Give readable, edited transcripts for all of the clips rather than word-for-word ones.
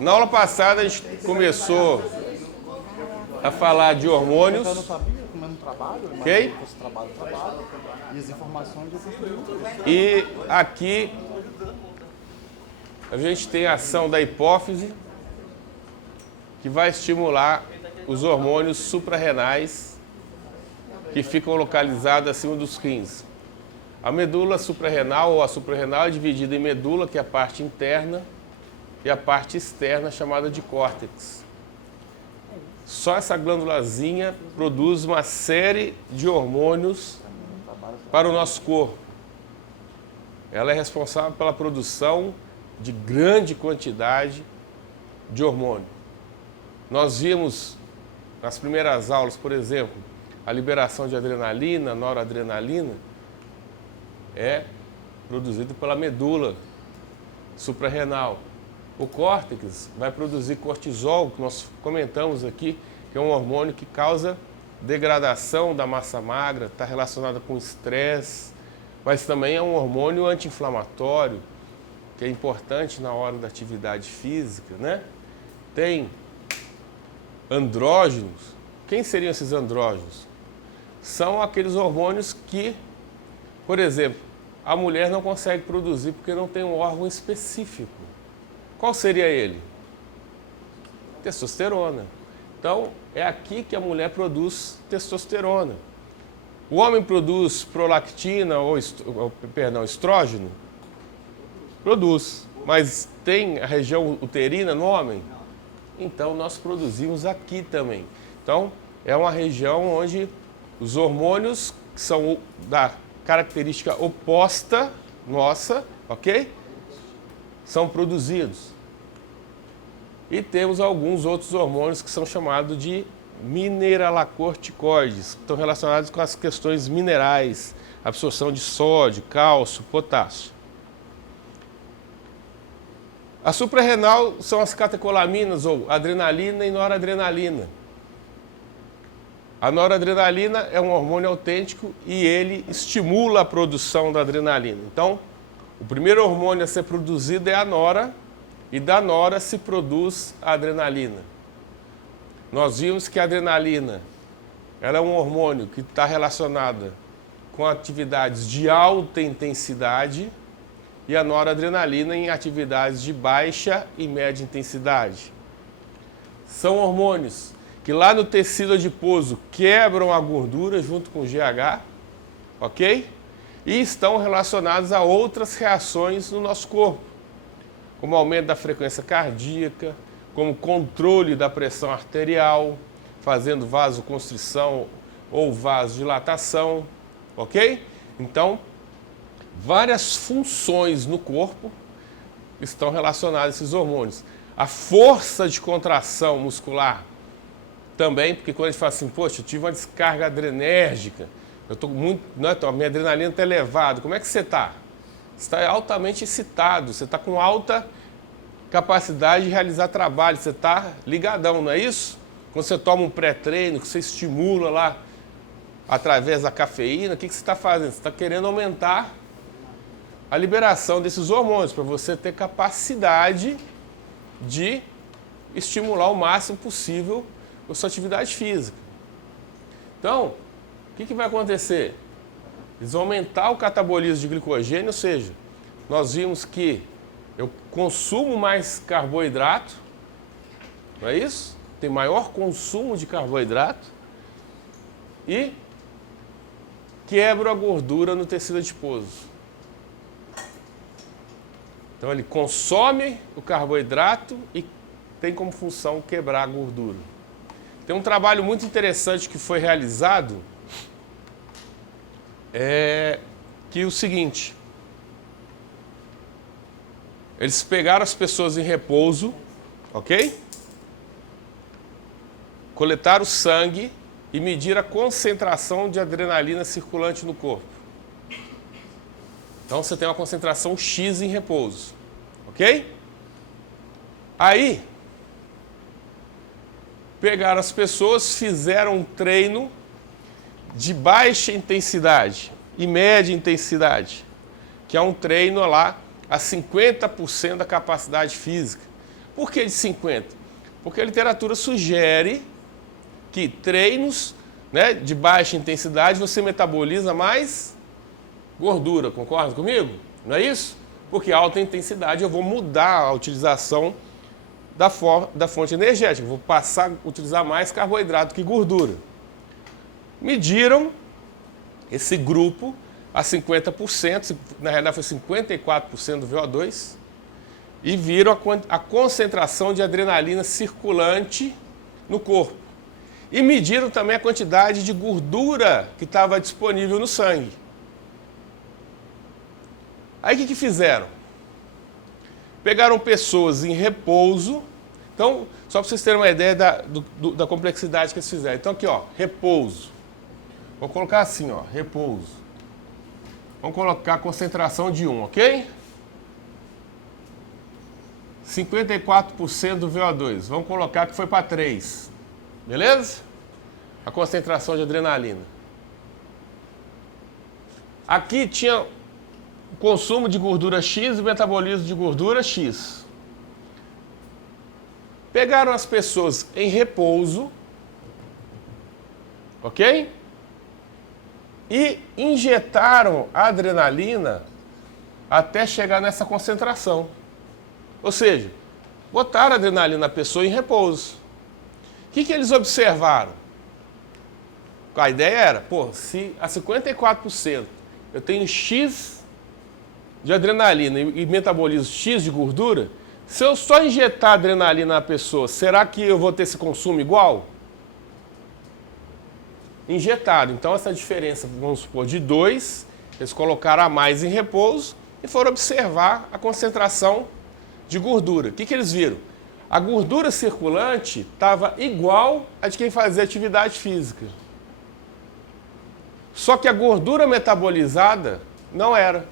Na aula passada a gente começou a falar de hormônios. Eu não sabia como é no trabalho, mas Ok? se fosse trabalho. E as informações eu construí. E aqui a gente tem a ação da hipófise, que vai estimular os hormônios suprarrenais que ficam localizados acima dos rins. A medula suprarrenal ou a suprarrenal é dividida em medula, que é a parte interna, e a parte externa, chamada de córtex. Só essa glândulazinha produz uma série de hormônios para o nosso corpo. Ela é responsável pela produção de grande quantidade de hormônio. Nós vimos nas primeiras aulas, por exemplo, a liberação de adrenalina, noradrenalina, é produzida pela medula suprarrenal. O córtex vai produzir cortisol, que nós comentamos aqui, que é um hormônio que causa degradação da massa magra, está relacionado com estresse, mas também é um hormônio anti-inflamatório, que é importante na hora da atividade física, né? Tem andrógenos. Quem seriam esses andrógenos? São aqueles hormônios que, por exemplo, a mulher não consegue produzir porque não tem um órgão específico. Qual seria ele? Testosterona. Então, é aqui que a mulher produz testosterona. O homem produz prolactina ou estrógeno? Produz. Mas tem a região uterina no homem? Então, nós produzimos aqui também. Então, é uma região onde os hormônios que são da característica oposta nossa, ok? São produzidos. E temos alguns outros hormônios que são chamados de mineralocorticoides, que estão relacionados com as questões minerais, absorção de sódio, cálcio, potássio. A suprarrenal são as catecolaminas, ou adrenalina e noradrenalina. A noradrenalina é um hormônio autêntico e ele estimula a produção da adrenalina. Então, o primeiro hormônio a ser produzido é a nora, e da nora se produz a adrenalina. Nós vimos que a adrenalina ela é um hormônio que está relacionada com atividades de alta intensidade e a noradrenalina em atividades de baixa e média intensidade. São hormônios que lá no tecido adiposo quebram a gordura junto com o GH, ok? E estão relacionados a outras reações no nosso corpo, como aumento da frequência cardíaca, como controle da pressão arterial, fazendo vasoconstrição ou vasodilatação, ok? Então, várias funções no corpo estão relacionadas a esses hormônios. A força de contração muscular também, porque quando a gente fala assim, poxa, eu tive uma descarga adrenérgica, eu estou muito, a minha adrenalina está elevada, como é que você está? Você está altamente excitado, você está com alta capacidade de realizar trabalho, você está ligadão, não é isso? Quando você toma um pré-treino, que você estimula lá através da cafeína, o que você está fazendo? Você está querendo aumentar a liberação desses hormônios, para você ter capacidade de estimular o máximo possível a sua atividade física. Então, o que vai acontecer? Eles vão aumentar o catabolismo de glicogênio, ou seja, nós vimos que eu consumo mais carboidrato, não é isso? Tem maior consumo de carboidrato e quebro a gordura no tecido adiposo. Então ele consome o carboidrato e tem como função quebrar a gordura. Tem um trabalho muito interessante que foi realizado, que é o seguinte: eles pegaram as pessoas em repouso, ok? Coletaram o sangue e mediram a concentração de adrenalina circulante no corpo. Então você tem uma concentração X em repouso, ok? Aí, pegaram as pessoas, fizeram um treino de baixa intensidade e média intensidade, que é um treino lá a 50% da capacidade física. Por que de 50? Porque a literatura sugere que treinos, né, de baixa intensidade você metaboliza mais gordura, concorda comigo? Não é isso? Porque alta intensidade eu vou mudar a utilização da fonte energética, eu vou passar a utilizar mais carboidrato que gordura. Mediram esse grupo a 50%, na realidade foi 54% do VO2, e viram a concentração de adrenalina circulante no corpo. E mediram também a quantidade de gordura que estava disponível no sangue. Aí o que fizeram? Pegaram pessoas em repouso. Então, só para vocês terem uma ideia da complexidade que eles fizeram. Então aqui, ó, repouso. Vou colocar assim, ó, repouso. Vamos colocar a concentração de 1, ok? 54% do VO2. Vamos colocar que foi para 3. Beleza? A concentração de adrenalina. Aqui tinha o consumo de gordura X e o metabolismo de gordura X. Pegaram as pessoas em repouso, ok? E injetaram a adrenalina até chegar nessa concentração. Ou seja, botaram a adrenalina na pessoa em repouso. O que eles observaram? A ideia era, pô, se a 54% eu tenho X de adrenalina e metabolizo X de gordura, se eu só injetar adrenalina na pessoa, será que eu vou ter esse consumo igual? Injetado. Então essa diferença, vamos supor, de 2, eles colocaram a mais em repouso e foram observar a concentração de gordura. O que eles viram? A gordura circulante estava igual a de quem fazia atividade física. Só que a gordura metabolizada não era.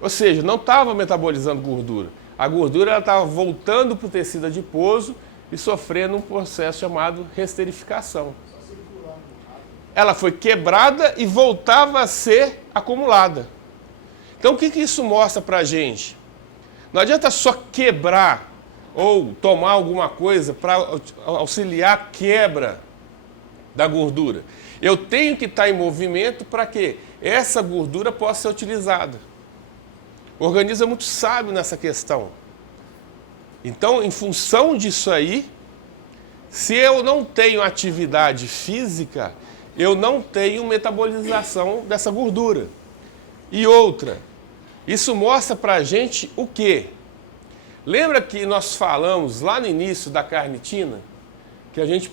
Ou seja, não estava metabolizando gordura. A gordura estava voltando para o tecido adiposo e sofrendo um processo chamado resterificação. Ela foi quebrada e voltava a ser acumulada. Então o que isso mostra para a gente? Não adianta só quebrar ou tomar alguma coisa para auxiliar a quebra da gordura. Eu tenho que estar em movimento para que essa gordura possa ser utilizada. O organismo é muito sábio nessa questão. Então, em função disso aí, se eu não tenho atividade física, eu não tenho metabolização dessa gordura. E outra, isso mostra para a gente o quê? Lembra que nós falamos lá no início da carnitina? Que a gente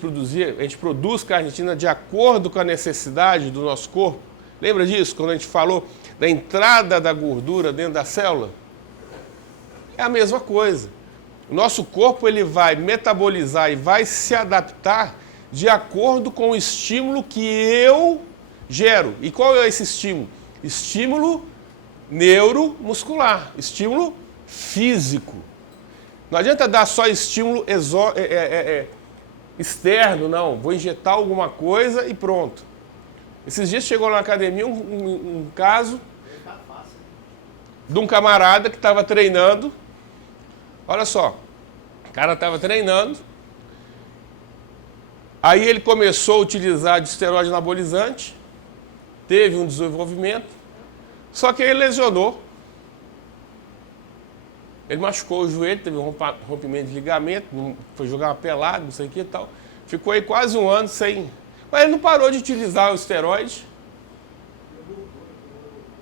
produz carnitina de acordo com a necessidade do nosso corpo? Lembra disso, quando a gente falou da entrada da gordura dentro da célula? É a mesma coisa. O nosso corpo ele vai metabolizar e vai se adaptar de acordo com o estímulo que eu gero. E qual é esse estímulo? Estímulo neuromuscular, estímulo físico. Não adianta dar só estímulo externo, não. Vou injetar alguma coisa e pronto. Esses dias chegou na academia um caso de um camarada que estava treinando. Olha só, o cara estava treinando. Aí ele começou a utilizar de esteroide anabolizante, teve um desenvolvimento, só que ele lesionou. Ele machucou o joelho, teve um rompimento de ligamento, foi jogar uma pelada, não sei o que e tal. Ficou aí quase um ano sem... Mas ele não parou de utilizar o esteroide.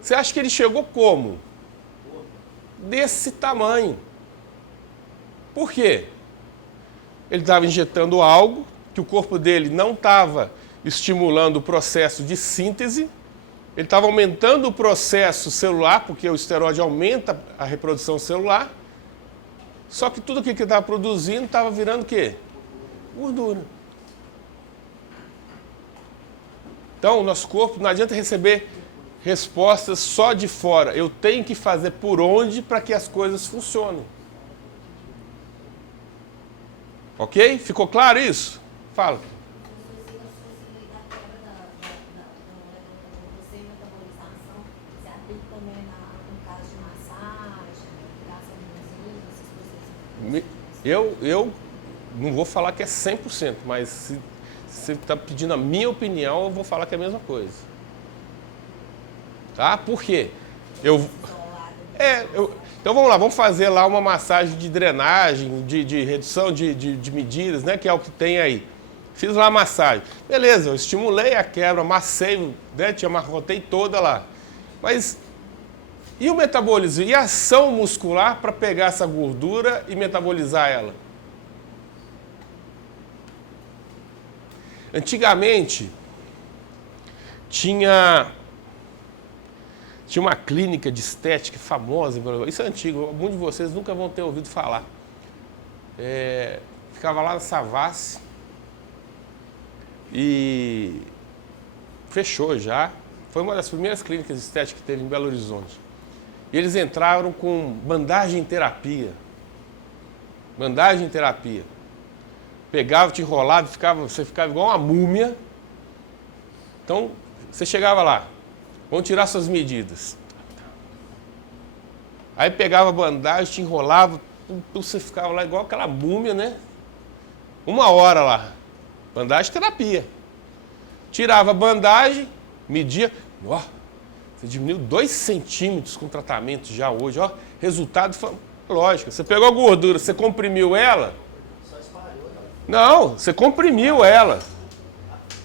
Você acha que ele chegou como? Desse tamanho. Por quê? Ele estava injetando algo que o corpo dele não estava estimulando o processo de síntese, ele estava aumentando o processo celular, porque o esteroide aumenta a reprodução celular, só que tudo aquilo que ele estava produzindo estava virando o quê? Gordura. Então, o nosso corpo não adianta receber respostas só de fora, eu tenho que fazer por onde para que as coisas funcionem. Ok? Ficou claro isso? Fala. Eu não vou falar que é 100%, mas se você está pedindo a minha opinião, eu vou falar que é a mesma coisa. Tá? Por quê? Então vamos lá, vamos fazer lá uma massagem de drenagem, de redução de medidas, né? Que é o que tem aí. Fiz lá a massagem. Beleza, eu estimulei a quebra, amassei, né? Te amarrotei toda lá. Mas e o metabolismo? E a ação muscular para pegar essa gordura e metabolizar ela? Antigamente, tinha uma clínica de estética famosa, isso é antigo, alguns de vocês nunca vão ter ouvido falar. Ficava lá na Savassi e fechou já. Foi uma das primeiras clínicas de estética que teve em Belo Horizonte. E eles entraram com bandagem terapia. Bandagem terapia. Pegava, te enrolava, você ficava igual uma múmia. Então, você chegava lá, vamos tirar suas medidas. Aí pegava a bandagem, te enrolava, você ficava lá igual aquela múmia, né? 1 hora lá. Bandagem terapia. Tirava a bandagem, media. Ó, você diminuiu 2 centímetros com tratamento já hoje, ó. Resultado, lógico, você pegou a gordura, você comprimiu ela. Não, você comprimiu ela.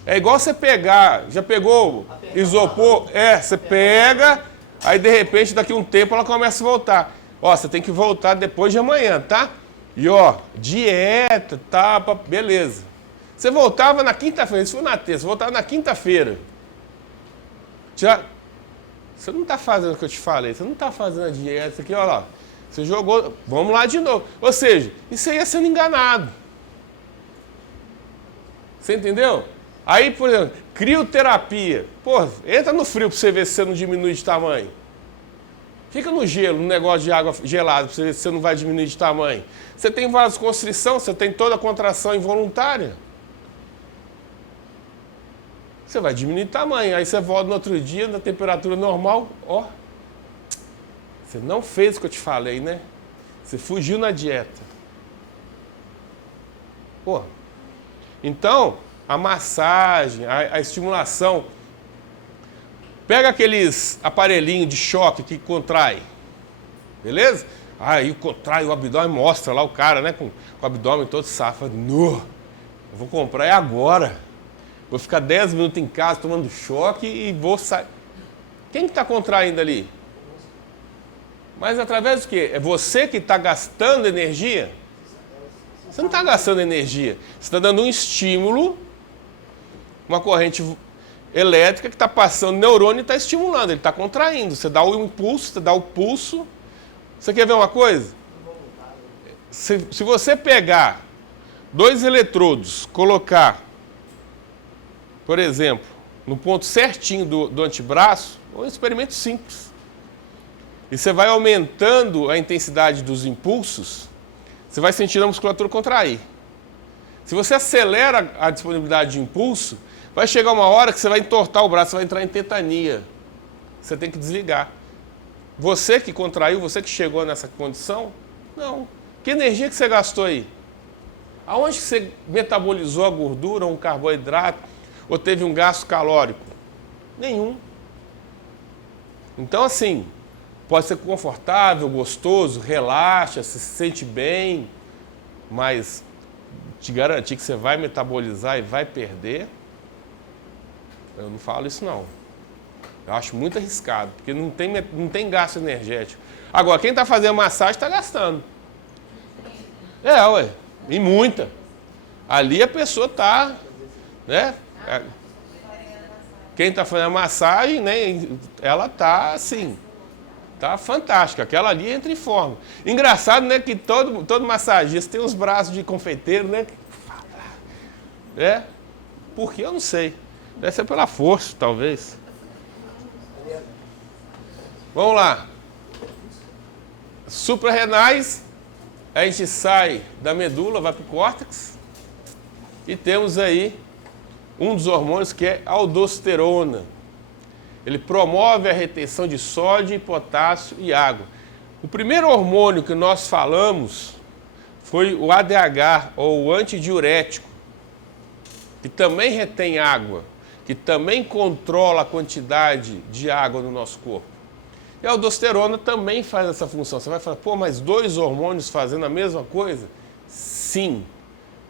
É igual você pegar, já pegou isopor? Você pega, aí de repente daqui a um tempo ela começa a voltar. Ó, você tem que voltar depois de amanhã, tá? E ó, dieta, tapa, beleza. Você voltava na quinta-feira, isso foi na terça, voltava na quinta-feira. Você não está fazendo o que eu te falei, você não está fazendo a dieta aqui, olha lá. Você jogou, vamos lá de novo. Ou seja, isso aí é sendo enganado. Você entendeu? Aí, por exemplo, crioterapia. Pô, entra no frio para você ver se você não diminui de tamanho. Fica no gelo, no negócio de água gelada, para você ver se você não vai diminuir de tamanho. Você tem vasoconstrição, você tem toda a contração involuntária. Você vai diminuir de tamanho. Aí você volta no outro dia, na temperatura normal, ó. Você não fez o que eu te falei, né? Você fugiu na dieta. Pô. Então, a massagem, a estimulação. Pega aqueles aparelhinhos de choque que contrai. Beleza? Aí contrai o abdômen, mostra lá o cara, né? Com o abdômen todo safado. Eu vou comprar agora. Vou ficar 10 minutos em casa tomando choque e vou sair. Quem que está contraindo ali? Mas através do quê? É você que está gastando energia? Você não está gastando energia. Você está dando um estímulo, uma corrente elétrica que está passando no neurônio e está estimulando. Ele está contraindo. Você dá o impulso, você dá o pulso. Você quer ver uma coisa? Se você pegar 2 eletrodos, colocar, por exemplo, no ponto certinho do antebraço, é um experimento simples. E você vai aumentando a intensidade dos impulsos, você vai sentindo a musculatura contrair. Se você acelera a disponibilidade de impulso, vai chegar uma hora que você vai entortar o braço, você vai entrar em tetania. Você tem que desligar. Você que contraiu, você que chegou nessa condição, não. Que energia que você gastou aí? Aonde que você metabolizou a gordura, um carboidrato, ou teve um gasto calórico? Nenhum. Então, assim, pode ser confortável, gostoso, relaxa, se sente bem, mas te garantir que você vai metabolizar e vai perder, eu não falo isso não. Eu acho muito arriscado, porque não tem gasto energético. Agora, quem está fazendo massagem está gastando. Ué, e muita. Ali a pessoa está, né? Quem está fazendo a massagem, né? Ela está assim, tá fantástica. Aquela ali entra em forma. Engraçado, né? Que todo massagista tem os braços de confeiteiro, né? Por que eu não sei. Deve ser pela força, talvez. Vamos lá. Suprarrenais, a gente sai da medula, vai para o córtex. E temos aí um dos hormônios que é a aldosterona. Ele promove a retenção de sódio, potássio e água. O primeiro hormônio que nós falamos foi o ADH, ou o antidiurético, que também retém água, que também controla a quantidade de água no nosso corpo. E a aldosterona também faz essa função. Você vai falar, pô, mas 2 hormônios fazendo a mesma coisa? Sim,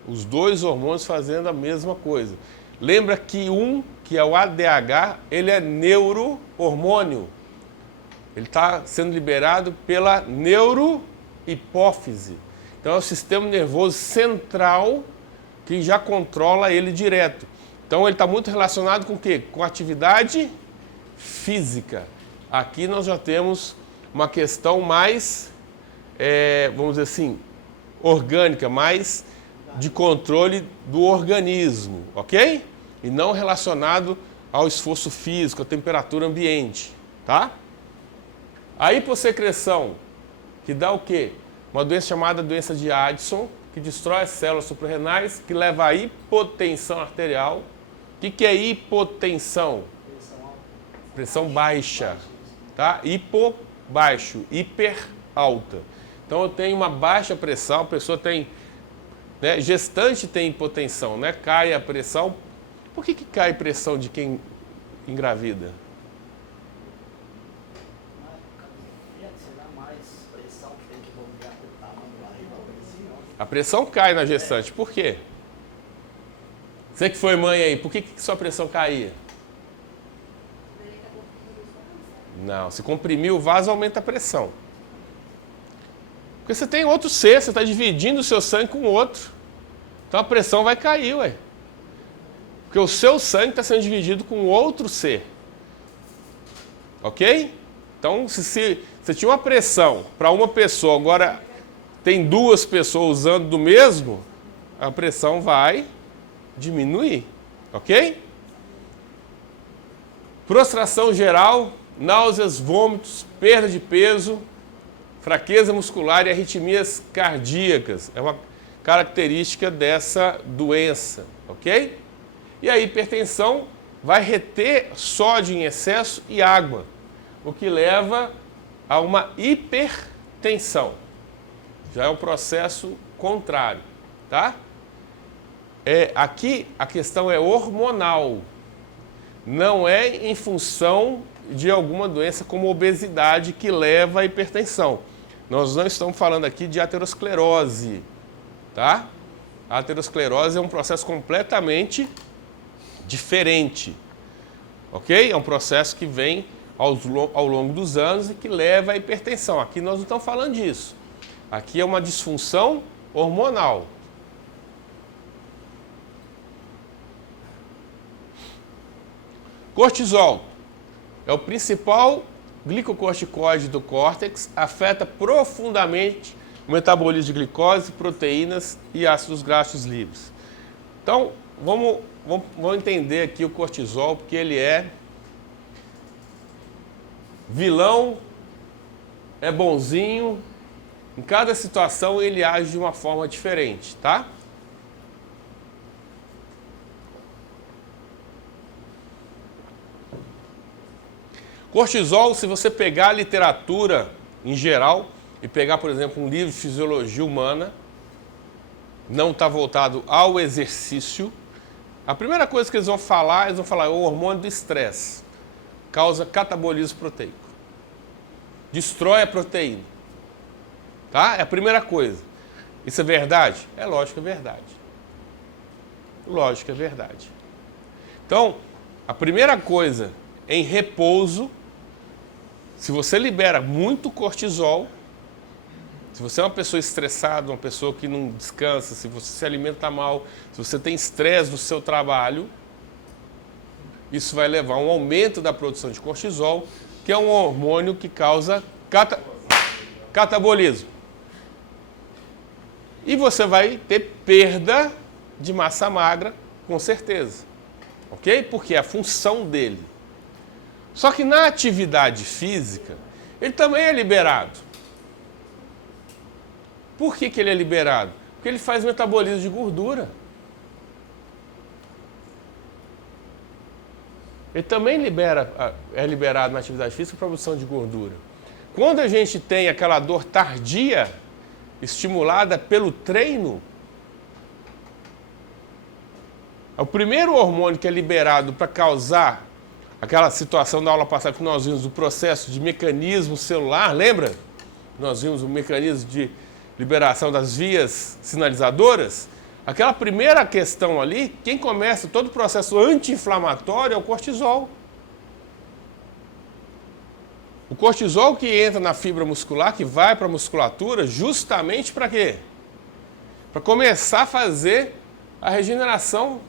os 2 hormônios fazendo a mesma coisa. Lembra que que é o ADH, ele é neurohormônio. Ele está sendo liberado pela neurohipófise. Então é o sistema nervoso central que já controla ele direto. Então ele está muito relacionado com o quê? Com atividade física. Aqui nós já temos uma questão mais, vamos dizer assim, orgânica, mais de controle do organismo, ok? E não relacionado ao esforço físico, à temperatura ambiente, tá? A hipossecreção, que dá o quê? Uma doença chamada doença de Addison, que destrói as células suprarrenais, que leva à hipotensão arterial. O que é hipotensão? Pressão baixa, tá? Hipo, baixo, hiper, alta. Então eu tenho uma baixa pressão, a pessoa tem, né, gestante tem hipotensão, né? Cai a pressão. Por que cai a pressão de quem engravida? A pressão cai na gestante. Por quê? Você que foi mãe aí, por que sua pressão caía? Não, se comprimir o vaso, aumenta a pressão. Porque você tem outro ser, você está dividindo o seu sangue com o outro. Então a pressão vai cair, ué. Porque o seu sangue está sendo dividido com outro ser. Ok? Então, se você tinha uma pressão para uma pessoa, agora tem 2 pessoas usando do mesmo, a pressão vai diminuir, ok? Prostração geral, náuseas, vômitos, perda de peso, fraqueza muscular e arritmias cardíacas. É uma característica dessa doença, ok? E a hipertensão vai reter sódio em excesso e água, o que leva a uma hipertensão. Já é um processo contrário, tá? Aqui a questão é hormonal, não é em função de alguma doença como obesidade que leva à hipertensão. Nós não estamos falando aqui de aterosclerose, tá? A aterosclerose é um processo completamente diferente, ok? É um processo que vem ao longo dos anos e que leva à hipertensão. Aqui nós não estamos falando disso. Aqui é uma disfunção hormonal. Cortisol é o principal glicocorticoide do córtex, afeta profundamente o metabolismo de glicose, proteínas e ácidos graxos livres. Então, vamos entender aqui o cortisol, porque ele é vilão, é bonzinho. Em cada situação ele age de uma forma diferente, tá? Cortisol, se você pegar a literatura em geral e pegar, por exemplo, um livro de fisiologia humana, não está voltado ao exercício, a primeira coisa que eles vão falar é o hormônio do estresse. Causa catabolismo proteico. Destrói a proteína. Tá? É a primeira coisa. Isso é verdade? É lógico que é verdade. Lógico que é verdade. Então, a primeira coisa, em repouso, se você libera muito cortisol, se você é uma pessoa estressada, uma pessoa que não descansa, se você se alimenta mal, se você tem estresse no seu trabalho, isso vai levar a um aumento da produção de cortisol, que é um hormônio que causa catabolismo. E você vai ter perda de massa magra, com certeza. Ok? Porque é a função dele. Só que na atividade física, ele também é liberado. Por que ele é liberado? Porque ele faz metabolismo de gordura. Ele também é liberado na atividade física a produção de gordura. Quando a gente tem aquela dor tardia, estimulada pelo treino. É o primeiro hormônio que é liberado para causar aquela situação da aula passada que nós vimos, o processo de mecanismo celular, lembra? Nós vimos o mecanismo de liberação das vias sinalizadoras. Aquela primeira questão ali, quem começa todo o processo anti-inflamatório é o cortisol. O cortisol que entra na fibra muscular, que vai para a musculatura, justamente para quê? Para começar a fazer a regeneração.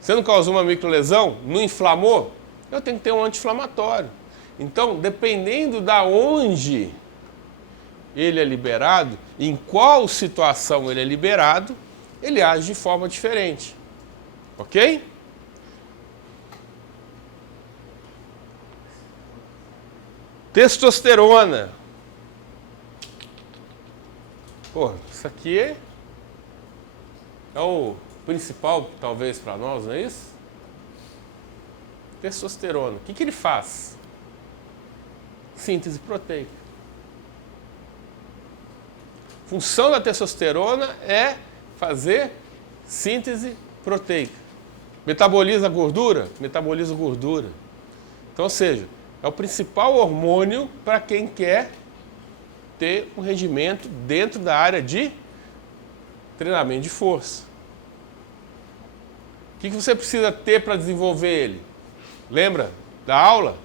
Você não causou uma microlesão? Não inflamou? Eu tenho que ter um anti-inflamatório. Então, dependendo da onde ele é liberado, em qual situação ele é liberado, ele age de forma diferente. Ok? Testosterona. Pô, isso aqui é o principal, talvez, para nós, não é isso? Testosterona. O que ele faz? Síntese proteica. Função da testosterona é fazer síntese proteica. Metaboliza gordura? Metaboliza gordura. Então, ou seja, é o principal hormônio para quem quer ter um rendimento dentro da área de treinamento de força. O que você precisa ter para desenvolver ele? Lembra da aula?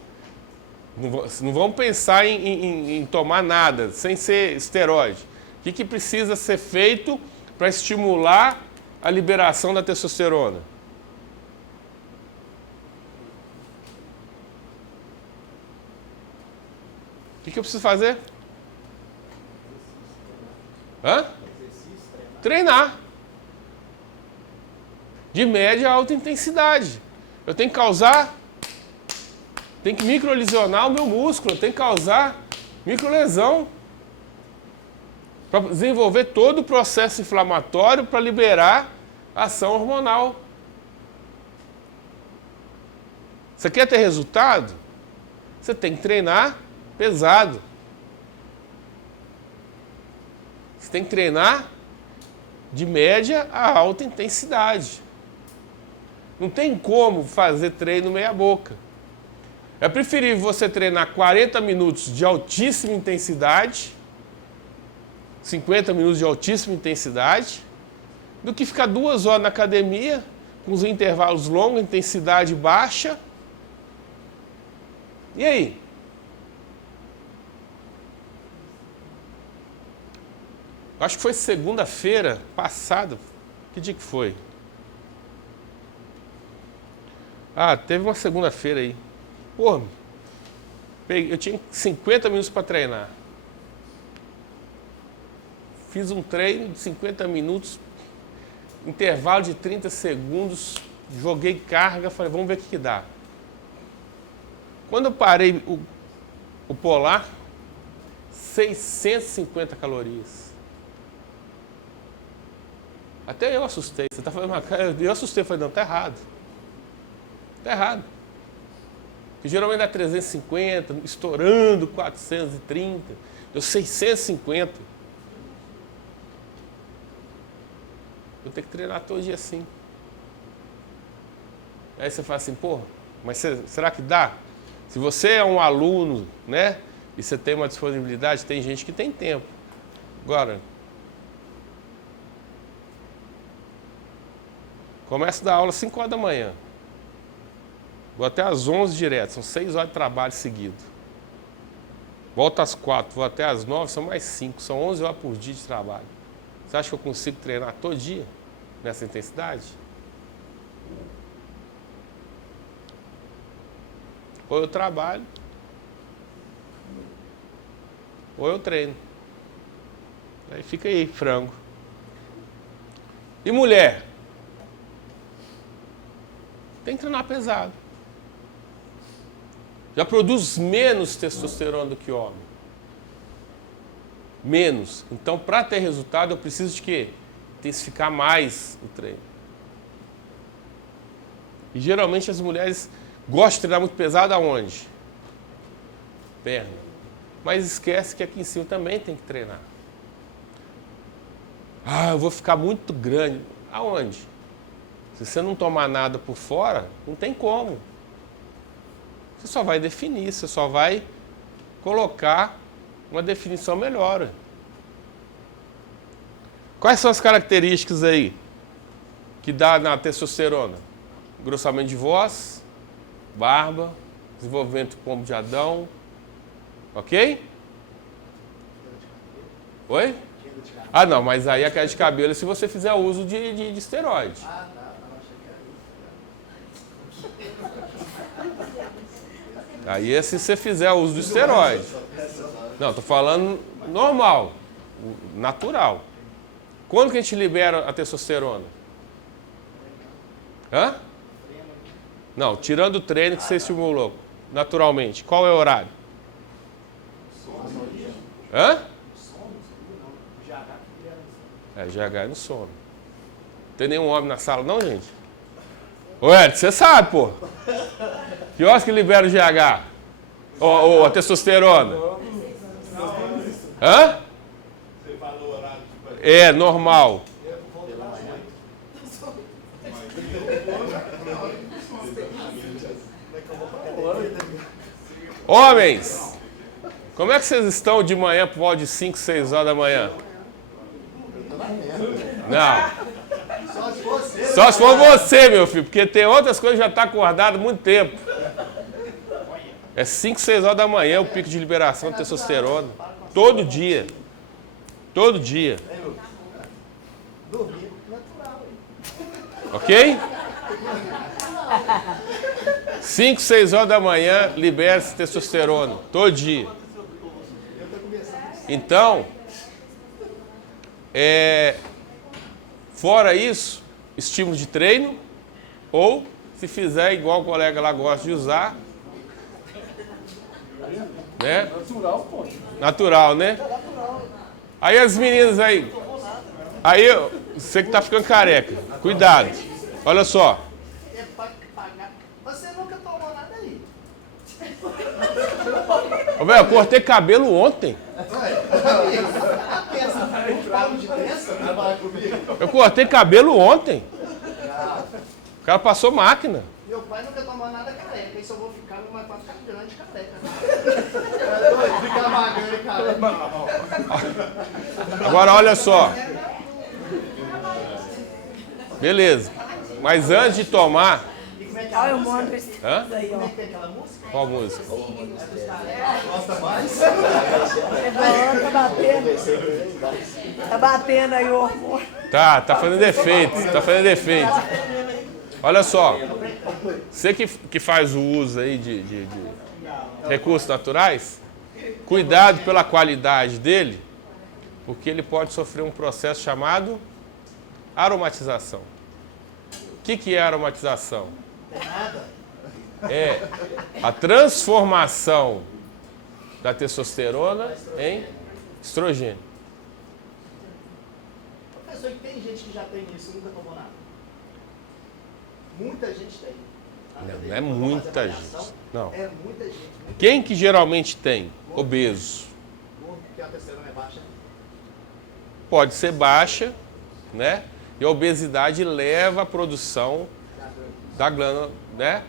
Não vamos pensar em tomar nada, sem ser esteroide. O que precisa ser feito para estimular a liberação da testosterona? O que eu preciso fazer? Hã? Treinar. De média a alta intensidade. Eu tenho que causar, tenho que microlesionar o meu músculo, eu tenho que causar microlesão para desenvolver todo o processo inflamatório para liberar a ação hormonal. Você quer ter resultado? Você tem que treinar pesado. Você tem que treinar de média a alta intensidade. Não tem como fazer treino meia boca. É preferível você treinar 40 minutos de altíssima intensidade, 50 minutos de altíssima intensidade, do que ficar 2 horas na academia, com os intervalos longos, intensidade baixa. E aí? Acho que foi segunda-feira passada. Que dia que foi? Teve uma segunda-feira aí. Pô, eu tinha 50 minutos para treinar. Fiz um treino de 50 minutos, intervalo de 30 segundos, joguei carga, falei, vamos ver o que dá. Quando eu parei o polar, 650 calorias. Até eu assustei. Você está falando uma cara, eu assustei, falei, não, tá errado. Tá errado. Porque geralmente dá 350, estourando 430, deu 650. Eu tenho que treinar todo dia assim. Aí você fala assim, pô, mas será que dá? Se você é um aluno, né, e você tem uma disponibilidade, tem gente que tem tempo. Agora, começo da aula às 5 horas da manhã. Vou até às 11 direto, são 6 horas de trabalho seguido. Volto às 4, vou até às 9, são mais 5, são 11 horas por dia de trabalho. Você acha que eu consigo treinar todo dia nessa intensidade? Ou eu trabalho, ou eu treino. Aí fica aí, frango. E mulher? Tem que treinar pesado. Já produz menos testosterona do que homem. Menos. Então, para ter resultado, eu preciso de quê? Intensificar mais o treino. E geralmente as mulheres gostam de treinar muito pesado aonde? Perna. mas esquece que aqui em cima também tem que treinar. Ah, eu vou ficar muito grande. Aonde? Se você não tomar nada por fora, não tem como. Você só vai definir, você só vai colocar uma definição melhor. Quais são as características aí que dá na testosterona? Grossamento de voz, barba, desenvolvimento do pombo de Adão, ok? Oi? Ah, não, mas aí a queda de cabelo é se você fizer uso de esteroide. Aí é se você fizer uso do esteroide. Não, tô falando normal, natural. Quando que a gente libera a testosterona? Hã? Não, tirando o treino que você estimulou naturalmente. Qual é o horário? Hã? É, GH é no sono. Não tem nenhum homem na sala não, gente? Ô, Ed, você sabe, pô. Que horas que libera o GH? Ou a testosterona? Hã? É, normal. Homens, como é que vocês estão de manhã por volta de 5, 6 horas da manhã? Não. Só se for você, meu filho, porque tem outras coisas que já está acordado há muito tempo. É 5, 6 horas da manhã o pico de liberação de testosterona. Todo dia. Todo dia. Ok? 5, 6 horas da manhã libera-se testosterona. Todo dia. Então, fora isso, estímulo de treino, ou se fizer igual o colega lá gosta de usar, né? Natural, né? Aí as meninas aí, você que tá ficando careca, cuidado. Olha só. Você nunca tomou nada aí. Ô, velho, eu cortei cabelo ontem. Eu cortei cabelo ontem. O cara passou máquina. Meu pai nunca tomou nada careca, isso eu vou ficar numa ficar grande careca. Ficar magro e careca. Agora olha só. Beleza. Mas antes de tomar. Olha o mundo Hã? daí, ó. Tem aquela música? Qual música? Gosta mais? Tá batendo. Tá batendo aí o hormônio. Tá fazendo efeito. Tá fazendo efeito. Olha só. Você que faz o uso aí de recursos naturais, cuidado pela qualidade dele, porque ele pode sofrer um processo chamado aromatização. O que é aromatização? É a transformação da testosterona em estrogênio. Professor, que tem gente que já tem isso e nunca tomou nada. Muita gente tem. Não é muita gente. Não. É muita gente. Quem que geralmente tem? Obeso. Porque a testosterona é baixa. Pode ser baixa, né? E a obesidade leva à produção da glândula, né?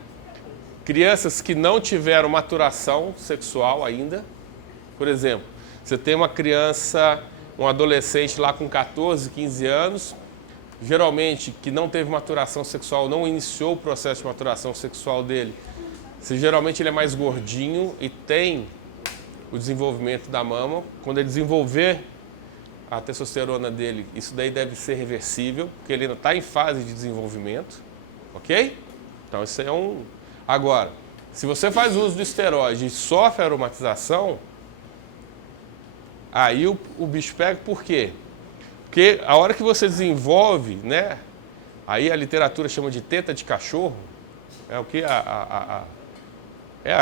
Crianças que não tiveram maturação sexual ainda, por exemplo, você tem uma criança, um adolescente lá com 14, 15 anos, geralmente que não teve maturação sexual, não iniciou o processo de maturação sexual dele, geralmente ele é mais gordinho e tem o desenvolvimento da mama. Quando ele desenvolver a testosterona dele, isso daí deve ser reversível, porque ele ainda está em fase de desenvolvimento, ok? Então isso é um... Agora, se você faz uso do esteroide e sofre aromatização, aí o bicho pega. Por quê? Porque a hora que você desenvolve, né? Aí a literatura chama de teta de cachorro, é o que a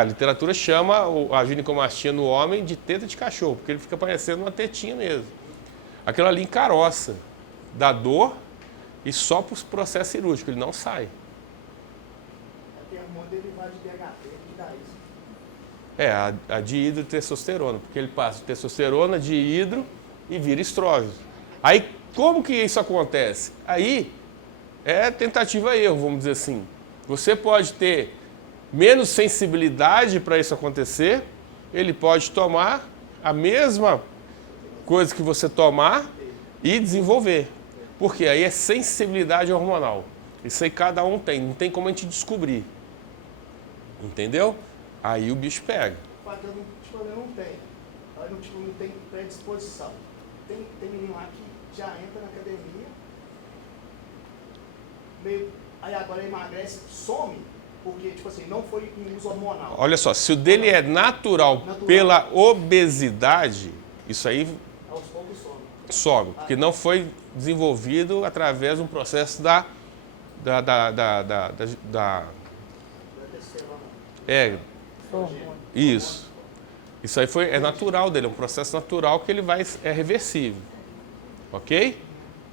literatura chama a ginecomastia no homem de teta de cachorro, porque ele fica parecendo uma tetinha mesmo. Aquilo ali encaroça, dá dor e só para o processo cirúrgico, ele não sai. Tem um monte de derivado de DHT que dá isso. A dihidrotestosterona, porque ele passa de testosterona, dihidro e vira estrógeno. Aí, como que isso acontece? Aí, é tentativa e erro, vamos dizer assim. Você pode ter menos sensibilidade para isso acontecer, ele pode tomar a mesma coisa que você tomar e desenvolver. Porque aí é sensibilidade hormonal. Isso aí cada um tem, não tem como a gente descobrir. Entendeu? Aí o bicho pega. Tipo, eu não tenho. Aí não tem predisposição. Tem menino lá que já entra na academia, aí agora emagrece, some, porque, tipo assim, não foi em uso hormonal. Olha só, se o dele é natural pela obesidade, isso aí Aos poucos some, porque não foi desenvolvido através de um processo isso. Isso aí é natural dele, é um processo natural que ele é reversível. Ok?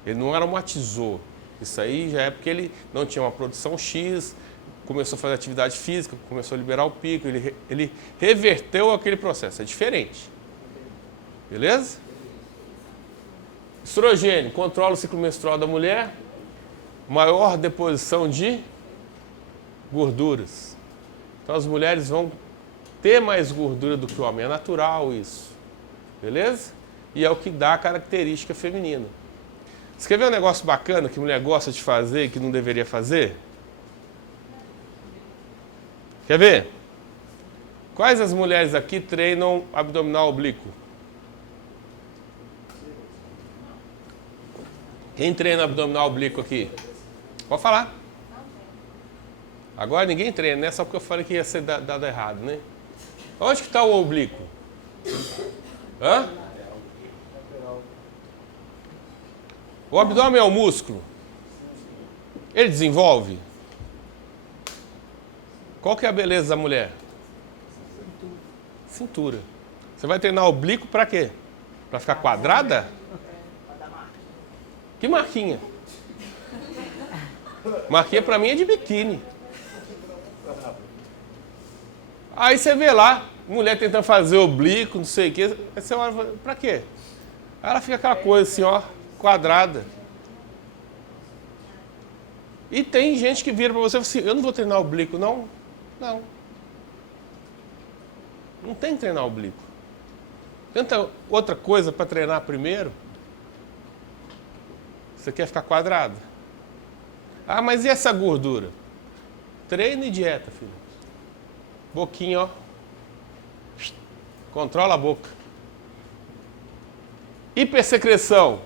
Ele não aromatizou. Isso aí já é porque ele não tinha uma produção X, começou a fazer atividade física, começou a liberar o pico, ele reverteu aquele processo. É diferente. Beleza? Estrogênio, controla o ciclo menstrual da mulher, maior deposição de gorduras. Então as mulheres vão ter mais gordura do que o homem, é natural isso. Beleza? E é o que dá a característica feminina. Você quer ver um negócio bacana que a mulher gosta de fazer e que não deveria fazer? Quer ver? Quais as mulheres aqui treinam abdominal oblíquo? Quem treina abdominal oblíquo aqui? Pode falar. Agora ninguém treina, né? Só porque eu falei que ia ser dado errado, né? Onde que está o oblíquo? Hã? O abdômen é um músculo? Ele desenvolve? Qual que é a beleza da mulher? Cintura. Você vai treinar oblíquo para quê? Para ficar quadrada? Que marquinha? Marquinha para mim é de biquíni. Aí você vê lá, mulher tentando fazer oblíquo, não sei o quê. Aí você olha, pra quê? Aí ela fica aquela coisa assim, ó, quadrada. E tem gente que vira pra você e fala assim, eu não vou treinar oblíquo, não. Não. Não tem que treinar oblíquo. Tenta outra coisa para treinar primeiro. Você quer ficar quadrada? Ah, mas e essa gordura? Treino e dieta, filho. Boquinha, ó. Controla a boca. Hipersecreção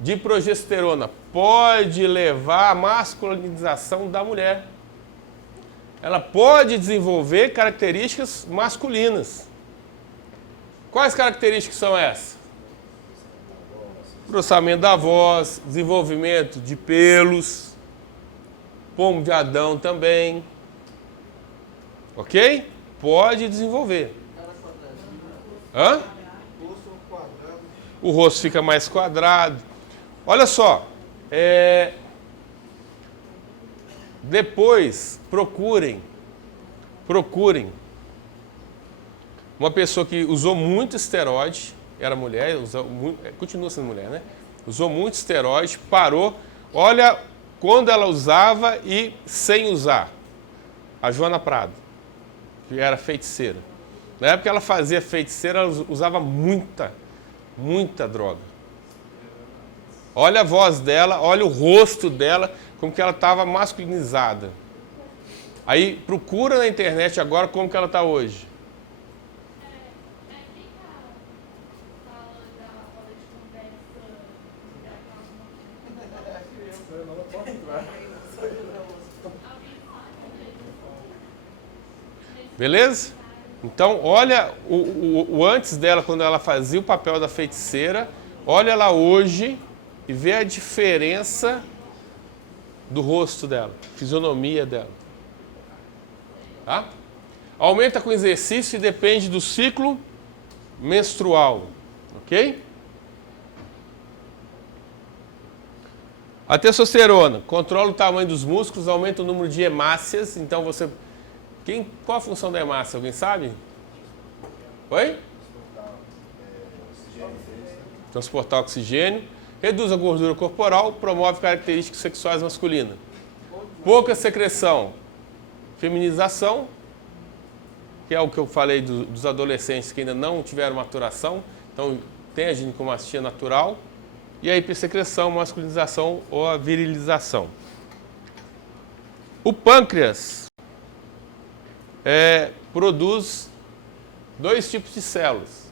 de progesterona pode levar à masculinização da mulher. Ela pode desenvolver características masculinas. Quais características são essas? Grossamento da voz, desenvolvimento de pelos, pomo de Adão também. Ok? Pode desenvolver. Hã? O rosto fica mais quadrado. Olha só. Depois, procurem uma pessoa que usou muito esteroide, era mulher, continua sendo mulher, né? Usou muito esteroide, parou. Olha quando ela usava e sem usar. A Joana Prado, que era feiticeira. Na época que ela fazia feiticeira, ela usava muita droga. Olha a voz dela, olha o rosto dela, como que ela estava masculinizada. Aí procura na internet agora como que ela está hoje. Beleza? Então, olha o antes dela, quando ela fazia o papel da feiticeira, olha ela hoje e vê a diferença do rosto dela, fisionomia dela. Tá? Aumenta com exercício e depende do ciclo menstrual, ok? A testosterona controla o tamanho dos músculos, aumenta o número de hemácias, então você... Qual a função da hemácia? Alguém sabe? Oi? Transportar oxigênio. Reduz a gordura corporal, promove características sexuais masculinas. Pouca secreção. Feminização, que é o que eu falei dos adolescentes que ainda não tiveram maturação. Então, tem a ginecomastia natural. E a hipersecreção, masculinização ou a virilização. O pâncreas produz dois tipos de células.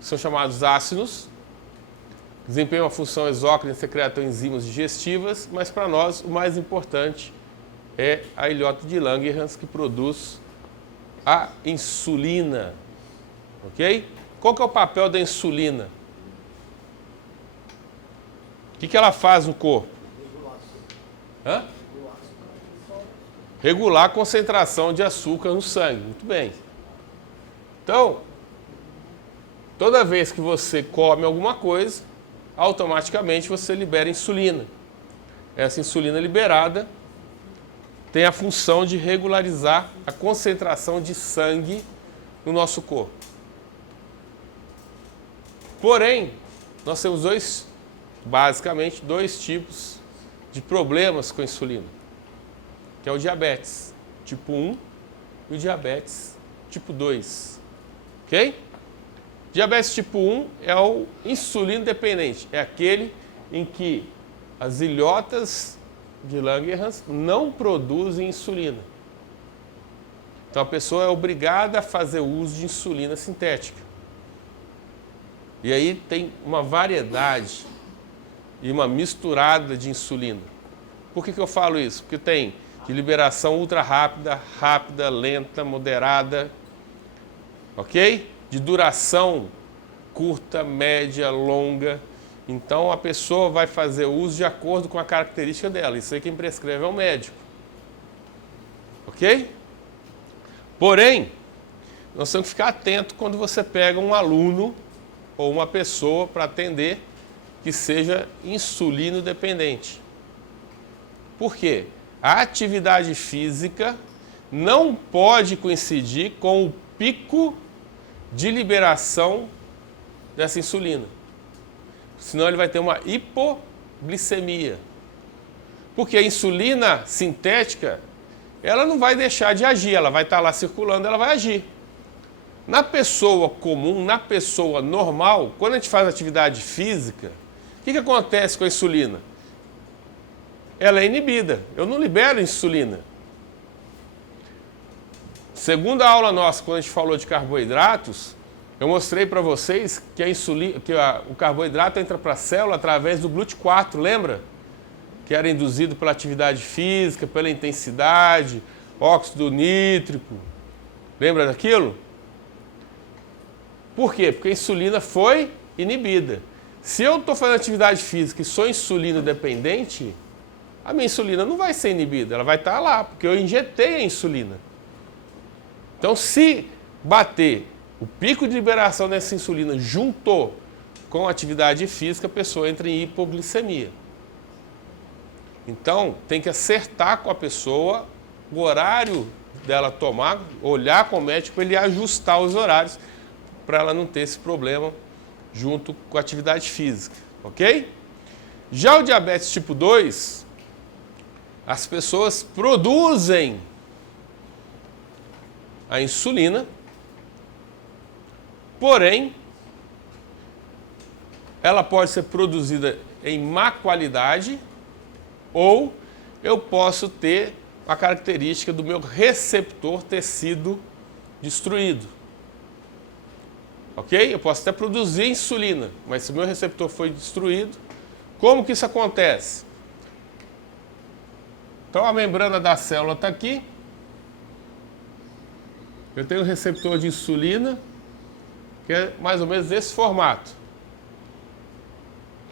São chamados ácidos. Desempenham uma função exócrina, secretam enzimas digestivas, mas para nós o mais importante é a ilhota de Langerhans, que produz a insulina. Ok? Qual que é o papel da insulina? O que ela faz no corpo? Hã? Regular a concentração de açúcar no sangue. Muito bem. Então, toda vez que você come alguma coisa, automaticamente você libera insulina. Essa insulina liberada tem a função de regularizar a concentração de sangue no nosso corpo. Porém, nós temos basicamente dois tipos de problemas com a insulina, que é o diabetes tipo 1 e o diabetes tipo 2. Ok? Diabetes tipo 1 é o insulino dependente, é aquele em que as ilhotas de Langerhans não produzem insulina. Então a pessoa é obrigada a fazer uso de insulina sintética. E aí tem uma variedade e uma misturada de insulina. Por que eu falo isso? Porque tem de liberação ultra rápida, rápida, lenta, moderada, ok? De duração curta, média, longa. Então a pessoa vai fazer uso de acordo com a característica dela. Isso aí quem prescreve é o médico. Ok? Porém, nós temos que ficar atento quando você pega um aluno ou uma pessoa para atender que seja insulino dependente. Por quê? A atividade física não pode coincidir com o pico de liberação dessa insulina. Senão ele vai ter uma hipoglicemia. Porque a insulina sintética, ela não vai deixar de agir, ela vai estar lá circulando, ela vai agir. Na pessoa comum, na pessoa normal, quando a gente faz atividade física, o que acontece com a insulina? Ela é inibida, eu não libero insulina. Segunda aula nossa, quando a gente falou de carboidratos, eu mostrei para vocês que o carboidrato entra para a célula através do GLUT4, lembra? Que era induzido pela atividade física, pela intensidade, óxido nítrico. Lembra daquilo? Por quê? Porque a insulina foi inibida. Se eu estou fazendo atividade física e sou insulino dependente, a minha insulina não vai ser inibida, ela vai estar lá, porque eu injetei a insulina. Então, se bater o pico de liberação dessa insulina junto com a atividade física, a pessoa entra em hipoglicemia. Então, tem que acertar com a pessoa o horário dela tomar, olhar com o médico para ele ajustar os horários para ela não ter esse problema junto com a atividade física, ok? Já o diabetes tipo 2, as pessoas produzem a insulina, porém, ela pode ser produzida em má qualidade ou eu posso ter a característica do meu receptor ter sido destruído. Ok? Eu posso até produzir insulina, mas se o meu receptor foi destruído, como que isso acontece? Então a membrana da célula está aqui. Eu tenho um receptor de insulina, que é mais ou menos desse formato.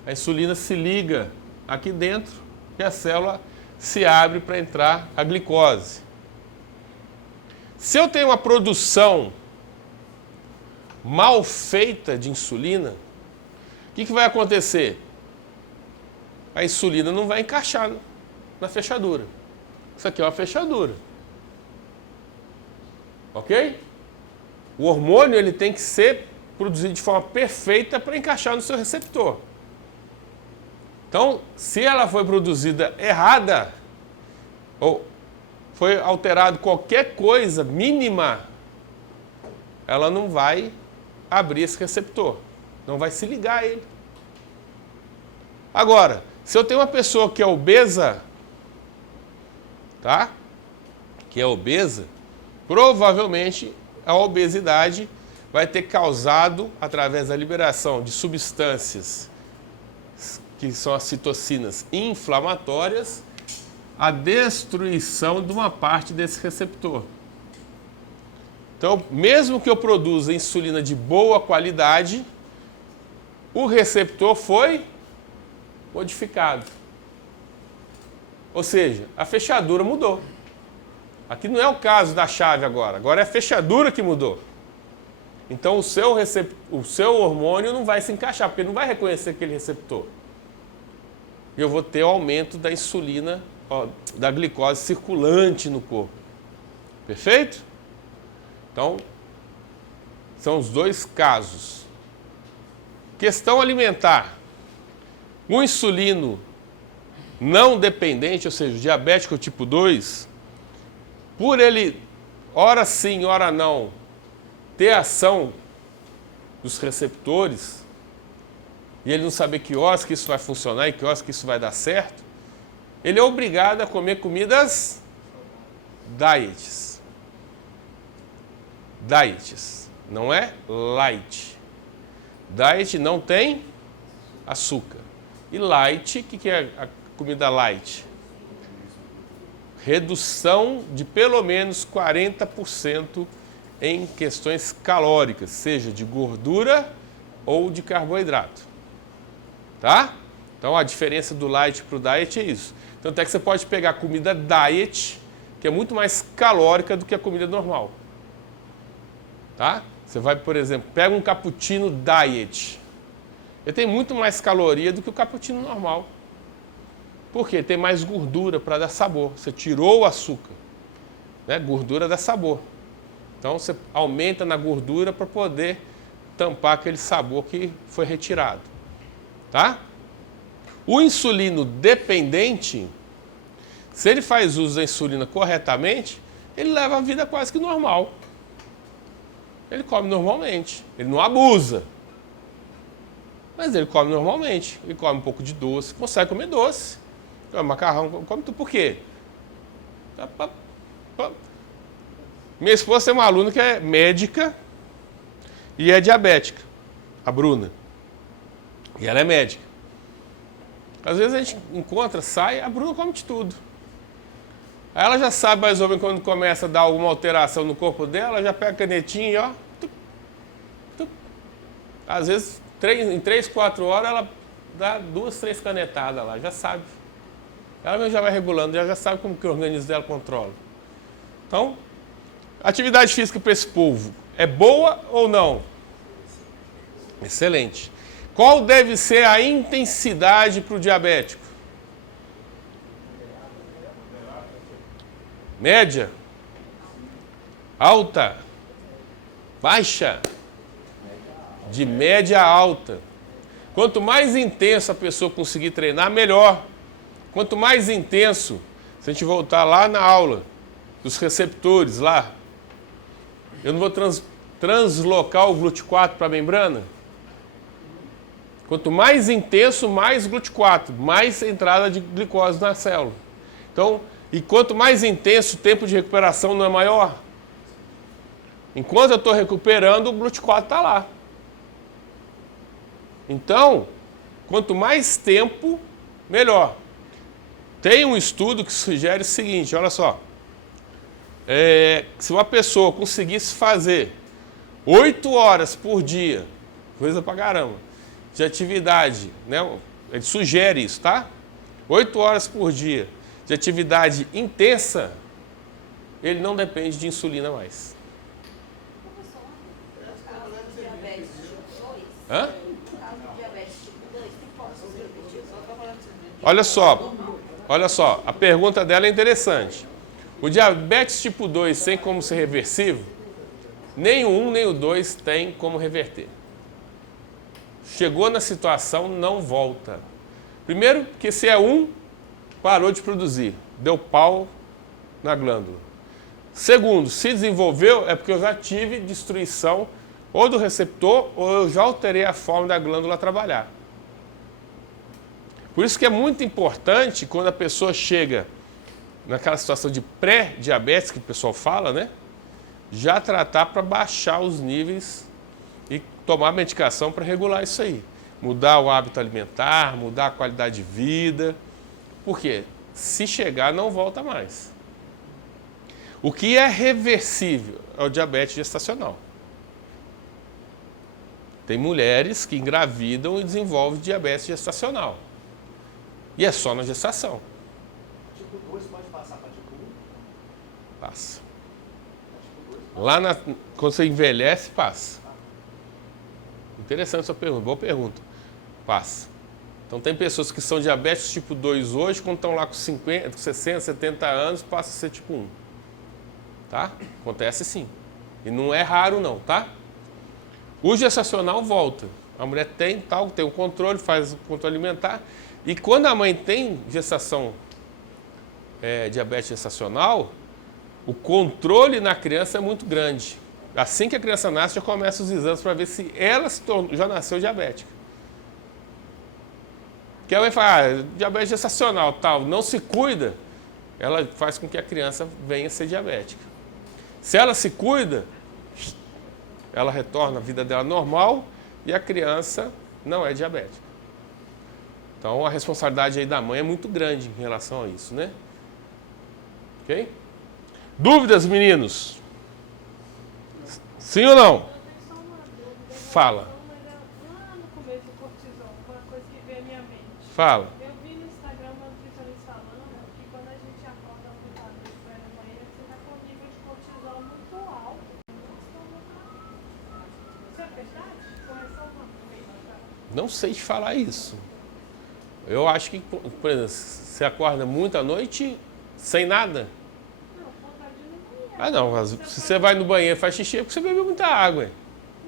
A insulina se liga aqui dentro e a célula se abre para entrar a glicose. Se eu tenho uma produção mal feita de insulina, o que vai acontecer? A insulina não vai encaixar na fechadura. Isso aqui é uma fechadura. Ok? O hormônio ele tem que ser produzido de forma perfeita para encaixar no seu receptor. Então, se ela foi produzida errada, ou foi alterado qualquer coisa mínima, ela não vai abrir esse receptor, não vai se ligar a ele. Agora, se eu tenho uma pessoa que é obesa, tá? Que é obesa, provavelmente a obesidade vai ter causado, através da liberação de substâncias que são as citocinas inflamatórias, a destruição de uma parte desse receptor. Então, mesmo que eu produza insulina de boa qualidade, o receptor foi modificado. Ou seja, a fechadura mudou. Aqui não é o caso da chave agora é a fechadura que mudou. Então o seu hormônio não vai se encaixar, porque não vai reconhecer aquele receptor. E eu vou ter o aumento da insulina, da glicose circulante no corpo. Perfeito? Então, são os dois casos. Questão alimentar. O insulino não dependente, ou seja, o diabético tipo 2, por ele, ora sim, ora não, ter ação dos receptores, e ele não saber que horas que isso vai funcionar e que horas que isso vai dar certo, ele é obrigado a comer comidas diets. Diets, não é light. Diet não tem açúcar. E light, o que é a comida light? Redução de pelo menos 40% em questões calóricas, seja de gordura ou de carboidrato. Tá? Então a diferença do light para o diet é isso. Tanto é que você pode pegar a comida diet, que é muito mais calórica do que a comida normal. Tá? Você vai, por exemplo, pega um cappuccino diet. Ele tem muito mais caloria do que o cappuccino normal. Por quê? Tem mais gordura para dar sabor. Você tirou o açúcar. Né? Gordura dá sabor. Então você aumenta na gordura para poder tampar aquele sabor que foi retirado. Tá? O insulino dependente, se ele faz uso da insulina corretamente, ele leva a vida quase que normal. Ele come normalmente. Ele não abusa. Mas ele come normalmente. Ele come um pouco de doce, consegue comer doce. Come macarrão, come tudo. Por quê? Minha esposa tem uma aluna que é médica e é diabética, a Bruna. E ela é médica. Às vezes a gente encontra, sai, a Bruna come de tudo. Aí ela já sabe mais ou menos quando começa a dar alguma alteração no corpo dela, já pega a canetinha e ó. Às vezes, em 3, 4 horas, ela dá 2, 3 canetadas lá, já sabe. Ela mesmo já vai regulando, já sabe como que o organismo dela controla. Então, atividade física para esse povo é boa ou não? Excelente. Qual deve ser a intensidade para o diabético? Média? Alta? Baixa? De média a alta. Quanto mais intenso a pessoa conseguir treinar, melhor. Quanto mais intenso, se a gente voltar lá na aula dos receptores, lá, eu não vou translocar o GLUT4 para a membrana? Quanto mais intenso, mais GLUT4, mais entrada de glicose na célula. Então, e quanto mais intenso, o tempo de recuperação não é maior? Enquanto eu estou recuperando, o GLUT4 está lá. Então, quanto mais tempo, melhor. Tem um estudo que sugere o seguinte, olha só. Se uma pessoa conseguisse fazer 8 horas por dia, coisa pra caramba, de atividade, né? Ele sugere isso, tá? 8 horas por dia de atividade intensa, ele não depende de insulina mais. Hã? Olha só, a pergunta dela é interessante. O diabetes tipo 2 tem como ser reversível? Nem o 1, nem o 2 tem como reverter. Chegou na situação, não volta. Primeiro, porque se é 1, parou de produzir, deu pau na glândula. Segundo, se desenvolveu, é porque eu já tive destruição ou do receptor, ou eu já alterei a forma da glândula trabalhar. Por isso que é muito importante, quando a pessoa chega naquela situação de pré-diabetes, que o pessoal fala, né? Já tratar para baixar os níveis e tomar medicação para regular isso aí. Mudar o hábito alimentar, mudar a qualidade de vida. Por quê? Se chegar, não volta mais. O que é reversível é o diabetes gestacional. Tem mulheres que engravidam e desenvolvem diabetes gestacional. E é só na gestação. Tipo 2 pode passar para tipo 1? Passa. Quando você envelhece, passa. Interessante sua pergunta, boa pergunta. Passa. Então tem pessoas que são diabetes tipo 2 hoje, quando estão lá com 50, 60, 70 anos, passa a ser tipo 1. Tá? Acontece sim. E não é raro não, tá? O gestacional volta. A mulher tem um controle, faz o controle alimentar. E quando a mãe tem gestação, diabetes gestacional, o controle na criança é muito grande. Assim que a criança nasce, já começa os exames para ver se ela já nasceu diabética. Porque a mãe fala, diabetes gestacional, tal, não se cuida, ela faz com que a criança venha a ser diabética. Se ela se cuida, ela retorna à vida dela normal e a criança não é diabética. Então a responsabilidade aí da mãe é muito grande em relação a isso, né? Ok? Dúvidas, meninos? Sim ou não? Eu tenho só uma dúvida. Fala. Lá no começo do cortisol, foi uma coisa que veio à minha mente. Fala. Eu vi no Instagram uma nutricionista falando que quando a gente acorda muitas vezes para ir no banheiro, você está com o nível de cortisol muito alto. Isso é verdade? Ou é só uma coisa? Não sei te falar isso. Eu acho que, por exemplo, você acorda muito à noite sem nada. Não, vontade de ir no banheiro. Ah, não. Se você vai no banheiro e faz xixi, é porque você bebeu muita água.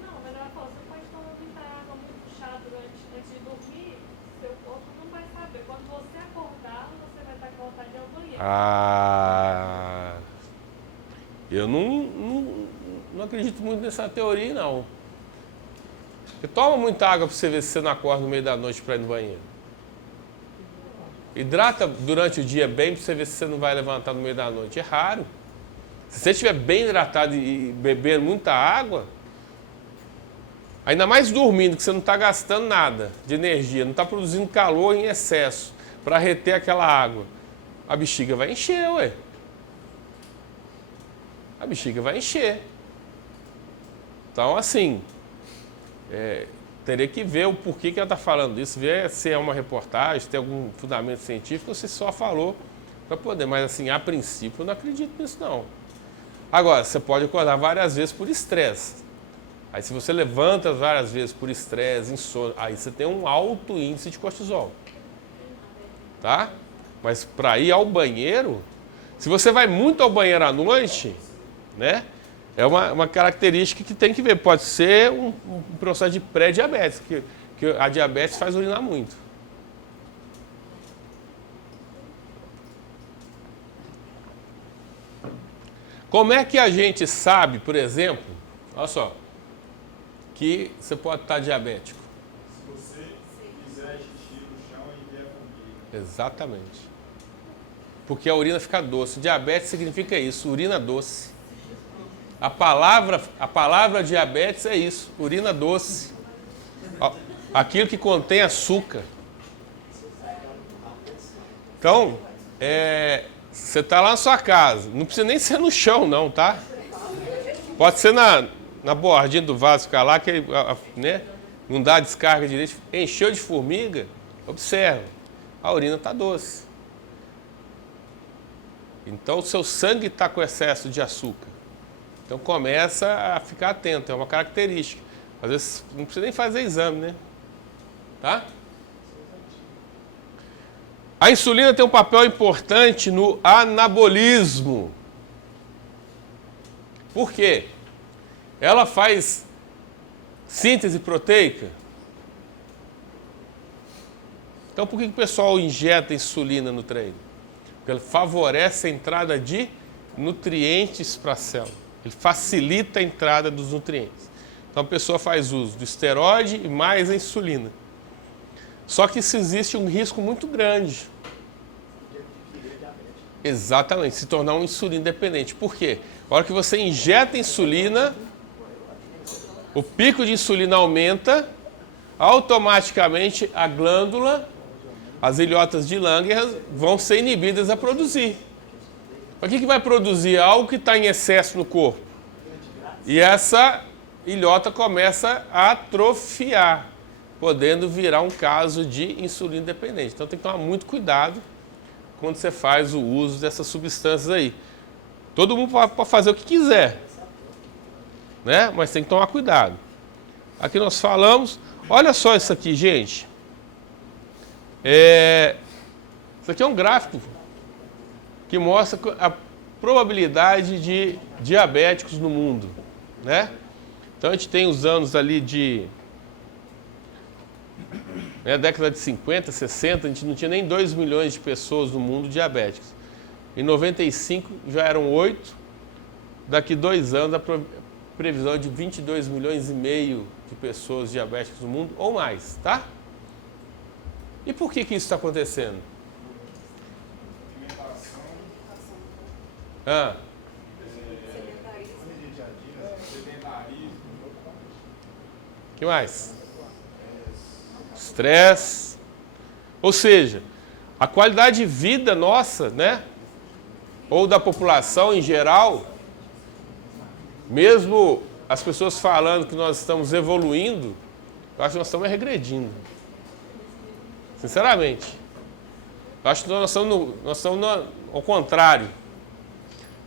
Não, mas ela falou, você pode tomar muita água, muito chá antes de dormir, seu corpo não vai saber. Quando você acordar, você vai estar com vontade de ir ao banheiro. Ah, eu não acredito muito nessa teoria, não. Você toma muita água para você ver se você não acorda no meio da noite para ir no banheiro. Hidrata durante o dia bem para você ver se você não vai levantar no meio da noite. É raro. Se você estiver bem hidratado e beber muita água, ainda mais dormindo, que você não está gastando nada de energia, não está produzindo calor em excesso para reter aquela água, a bexiga vai encher, ué. A bexiga vai encher. Então, assim, teria que ver o porquê que ela está falando isso, ver se é uma reportagem, se tem algum fundamento científico, ou se só falou para poder. Mas, assim, a princípio, eu não acredito nisso, não. Agora, você pode acordar várias vezes por estresse. Aí, se você levanta várias vezes por estresse, insônia, aí você tem um alto índice de cortisol. Tá? Mas para ir ao banheiro, se você vai muito ao banheiro à noite, né? É uma característica que tem que ver. Pode ser um processo de pré-diabetes, que a diabetes faz urinar muito. Como é que a gente sabe, por exemplo, olha só, que você pode estar diabético? Se você fizer xixi no chão e ver a formiga. Exatamente. Porque a urina fica doce. Diabetes significa isso, urina doce. A palavra diabetes é isso, urina doce. Aquilo que contém açúcar. Então, você está lá na sua casa, não precisa nem ser no chão não, tá? Pode ser na bordinha do vaso, ficar lá, que né, não dá descarga direito, encheu de formiga, observa, a urina está doce. Então o seu sangue está com excesso de açúcar. Então começa a ficar atento, é uma característica. Às vezes não precisa nem fazer exame, né? Tá? A insulina tem um papel importante no anabolismo. Por quê? ela faz síntese proteica. Então por que o pessoal injeta insulina no treino? Porque ele favorece a entrada de nutrientes para a célula. Ele facilita a entrada dos nutrientes. Então a pessoa faz uso do esteroide e mais a insulina. Só que isso existe um risco muito grande. Exatamente, se tornar um insulina dependente. Por quê? A hora que você injeta insulina, o pico de insulina aumenta, automaticamente a glândula, as ilhotas de Langerhans vão ser inibidas a produzir. O que vai produzir? Algo que está em excesso no corpo. E essa ilhota começa a atrofiar, podendo virar um caso de insulina dependente. Então tem que tomar muito cuidado quando você faz o uso dessas substâncias aí. Todo mundo pode fazer o que quiser, né? Mas tem que tomar cuidado. Aqui nós falamos, olha só isso aqui, gente. Isso aqui é um gráfico que mostra a probabilidade de diabéticos no mundo, né? Então a gente tem os anos ali de década de 50, 60, a gente não tinha nem 2 milhões de pessoas no mundo diabéticos. Em 95 já eram 8, daqui 2 anos a previsão é de 22 milhões e meio de pessoas diabéticas no mundo ou mais, tá? E por que isso está acontecendo? Alimentação, sedentarismo. O que mais? Estresse. Ou seja, a qualidade de vida nossa, né? Ou da população em geral, mesmo as pessoas falando que nós estamos evoluindo, eu acho que nós estamos regredindo. Sinceramente. Eu acho que nós estamos ao contrário.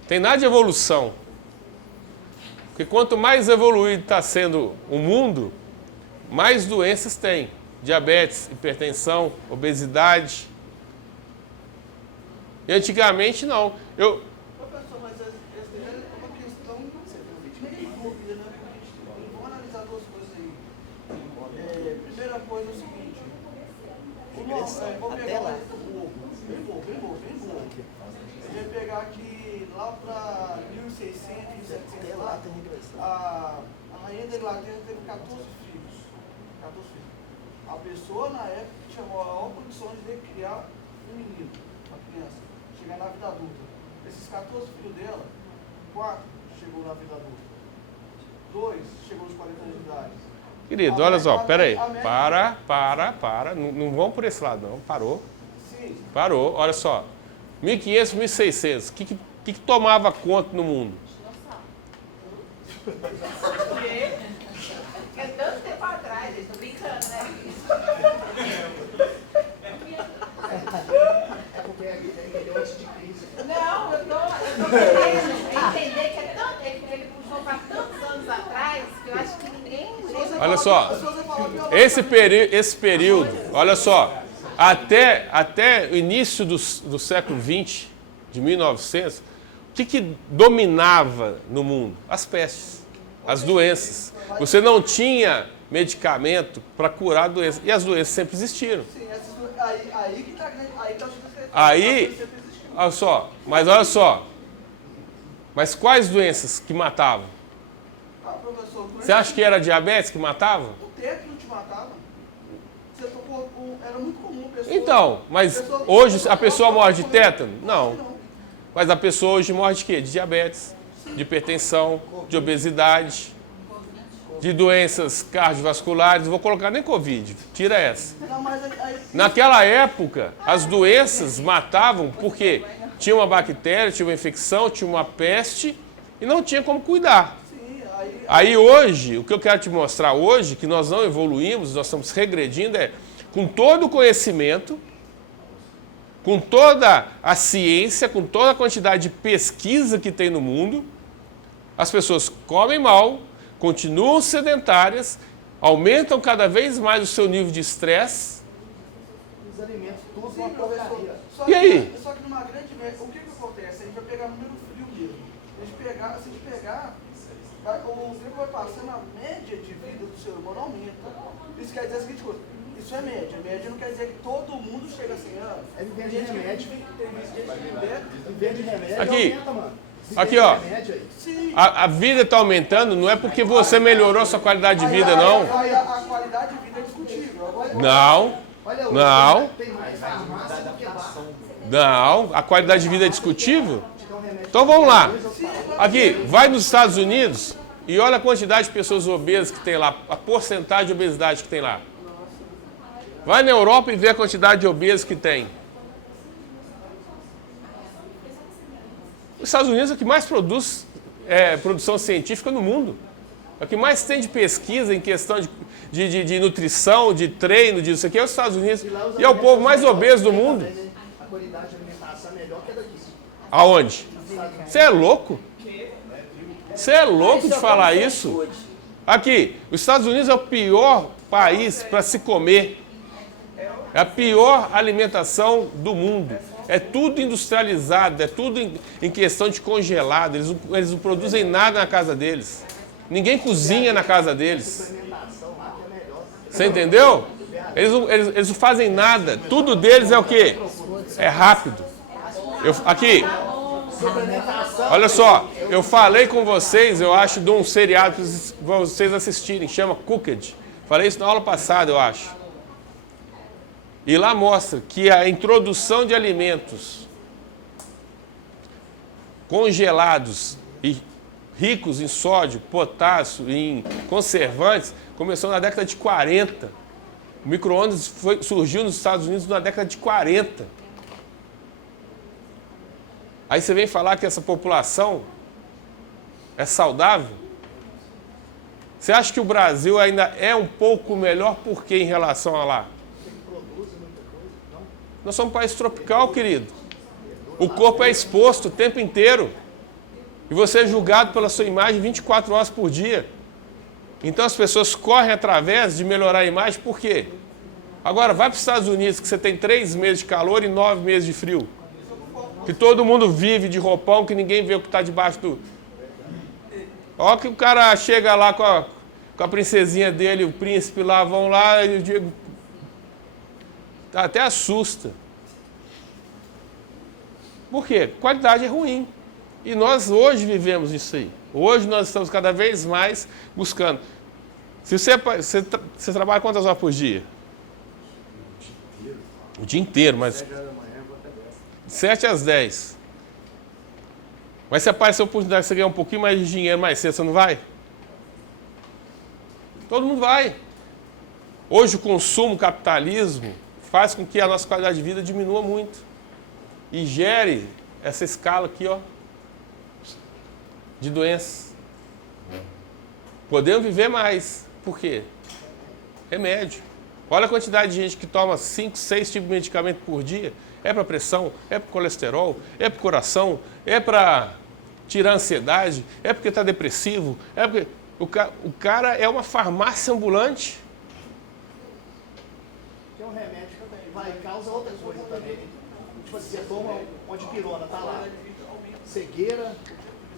Tem nada de evolução. Porque quanto mais evoluído está sendo o mundo, mais doenças tem. Diabetes, hipertensão, obesidade. E antigamente não. Professor, mas essa é uma questão meio dúvida, né? Vamos analisar 2 coisas aí. Primeira coisa é o seguinte. Vou pegar o ovo. Bem novo. A gente vai pegar aqui lá para 1600, 1700 lá. A rainha da Inglaterra teve 14 filhos. A pessoa na época tinha a maior condição de criar um menino, uma criança, chegar na vida adulta. Esses 14 filhos dela, 4 chegou na vida adulta, 2 chegou aos 40 anos de idade. Querido, olha só, peraí. Para. Não vamos por esse lado, não. Parou. Sim. Parou, olha só. 1.500, 1.600. O que tomava conta no mundo? É tanto tempo atrás, eles estão brincando, né? É porque ele é antes de crise. Não, eu tô querendo entender que ele puxou para tantos anos atrás que eu acho que ninguém... Olha só, esse período, olha só, até o início do século XX, de 1900, o que dominava no mundo? As pestes, as doenças. Você não tinha medicamento para curar a doença, e as doenças sempre existiram. Sim, aí que está grande. Olha só, mas quais doenças que matavam? Professor, Você acha que era diabetes que matava? o tétano te matava? Era muito comum pessoa. Então, mas hoje a pessoa morre de tétano? Não. Mas a pessoa hoje morre de quê? De diabetes, de hipertensão, de obesidade, de doenças cardiovasculares. Não vou colocar nem Covid, tira essa. Não, mas Naquela época, as doenças matavam porque tinha uma bactéria, tinha uma infecção, tinha uma peste e não tinha como cuidar. sim, Aí hoje, o que eu quero te mostrar hoje, que nós não evoluímos, nós estamos regredindo, é com todo o conhecimento, com toda a ciência, com toda a quantidade de pesquisa que tem no mundo, as pessoas comem mal, continuam sedentárias, aumentam cada vez mais o seu nível de estresse. os alimentos, tudo uma porcaria. E aí? Só que numa grande média, o que acontece? A gente vai pegar número frio mesmo. Se a gente pegar O tempo vai passando, a média de vida do ser humano aumenta. Isso quer dizer a seguinte coisa, isso é média. Média não quer dizer que todo mundo chega a 100 anos. É viver de remédio. Tem gente que Viver de remédio Aqui. aumenta, mano. Viver Aqui, de ó. remédio aí. Sim. A vida está aumentando, não é porque você melhorou sua qualidade de vida, não. A qualidade de vida é discutível. Agora, Não, Olha, Não. Tem mais farmácia do que bar. não. A qualidade de vida é discutível? Então vamos lá. Aqui, vai nos Estados Unidos e olha a quantidade de pessoas obesas que tem lá, a porcentagem de obesidade que tem lá. Vai na Europa e vê a quantidade de obesos que tem. Os Estados Unidos é o que mais produz produção científica no mundo. É o que mais tem de pesquisa em questão de nutrição, de treino, disso aqui é os Estados Unidos. E é o povo mais obeso do mundo. A qualidade de alimentação é melhor que a daqui. Aonde? Você é louco? Você é louco de falar isso? Aqui, os Estados Unidos é o pior país para se comer. É a pior alimentação do mundo. É tudo industrializado, é tudo em questão de congelado. Eles não produzem nada na casa deles. Ninguém cozinha na casa deles. Você entendeu? Eles não fazem nada. Tudo deles é o quê? É rápido. Aqui, olha só, eu falei com vocês, eu acho, de um seriado para vocês assistirem, chama Cooked. Falei isso na aula passada, eu acho. E lá mostra que a introdução de alimentos congelados e ricos em sódio, potássio, em conservantes, começou na década de 40. O micro-ondas surgiu nos Estados Unidos na década de 40. Aí você vem falar que essa população é saudável? Você acha que o Brasil ainda é um pouco melhor por quê em relação a lá? Nós somos um país tropical, querido. O corpo é exposto o tempo inteiro. E você é julgado pela sua imagem 24 horas por dia. Então as pessoas correm através de melhorar a imagem, por quê? Agora, vai para os Estados Unidos, que você tem 3 meses de calor e 9 meses de frio. Que todo mundo vive de roupão, que ninguém vê o que está debaixo do... Olha que o cara chega lá com a princesinha dele, o príncipe lá, vão lá e eu digo... Até assusta. Por quê? Qualidade é ruim. E nós hoje vivemos isso aí. Hoje nós estamos cada vez mais buscando. Se você trabalha quantas horas por dia? O dia inteiro, mas... 7 às 10. Mas se aparecer a oportunidade de você ganhar um pouquinho mais de dinheiro mais cedo, você não vai? Todo mundo vai. Hoje o consumo, o capitalismo, faz com que a nossa qualidade de vida diminua muito. E gere essa escala aqui, ó, de doenças. Podemos viver mais. Por quê? Remédio. Olha a quantidade de gente que toma 5, 6 tipos de medicamento por dia. É para pressão, é para colesterol, é para coração, é para tirar a ansiedade, é porque está depressivo, é porque... O cara é uma farmácia ambulante. Tem um remédio também, vai, causa outra coisa também. Tipo assim, você toma uma dipirona, tá lá. Cegueira.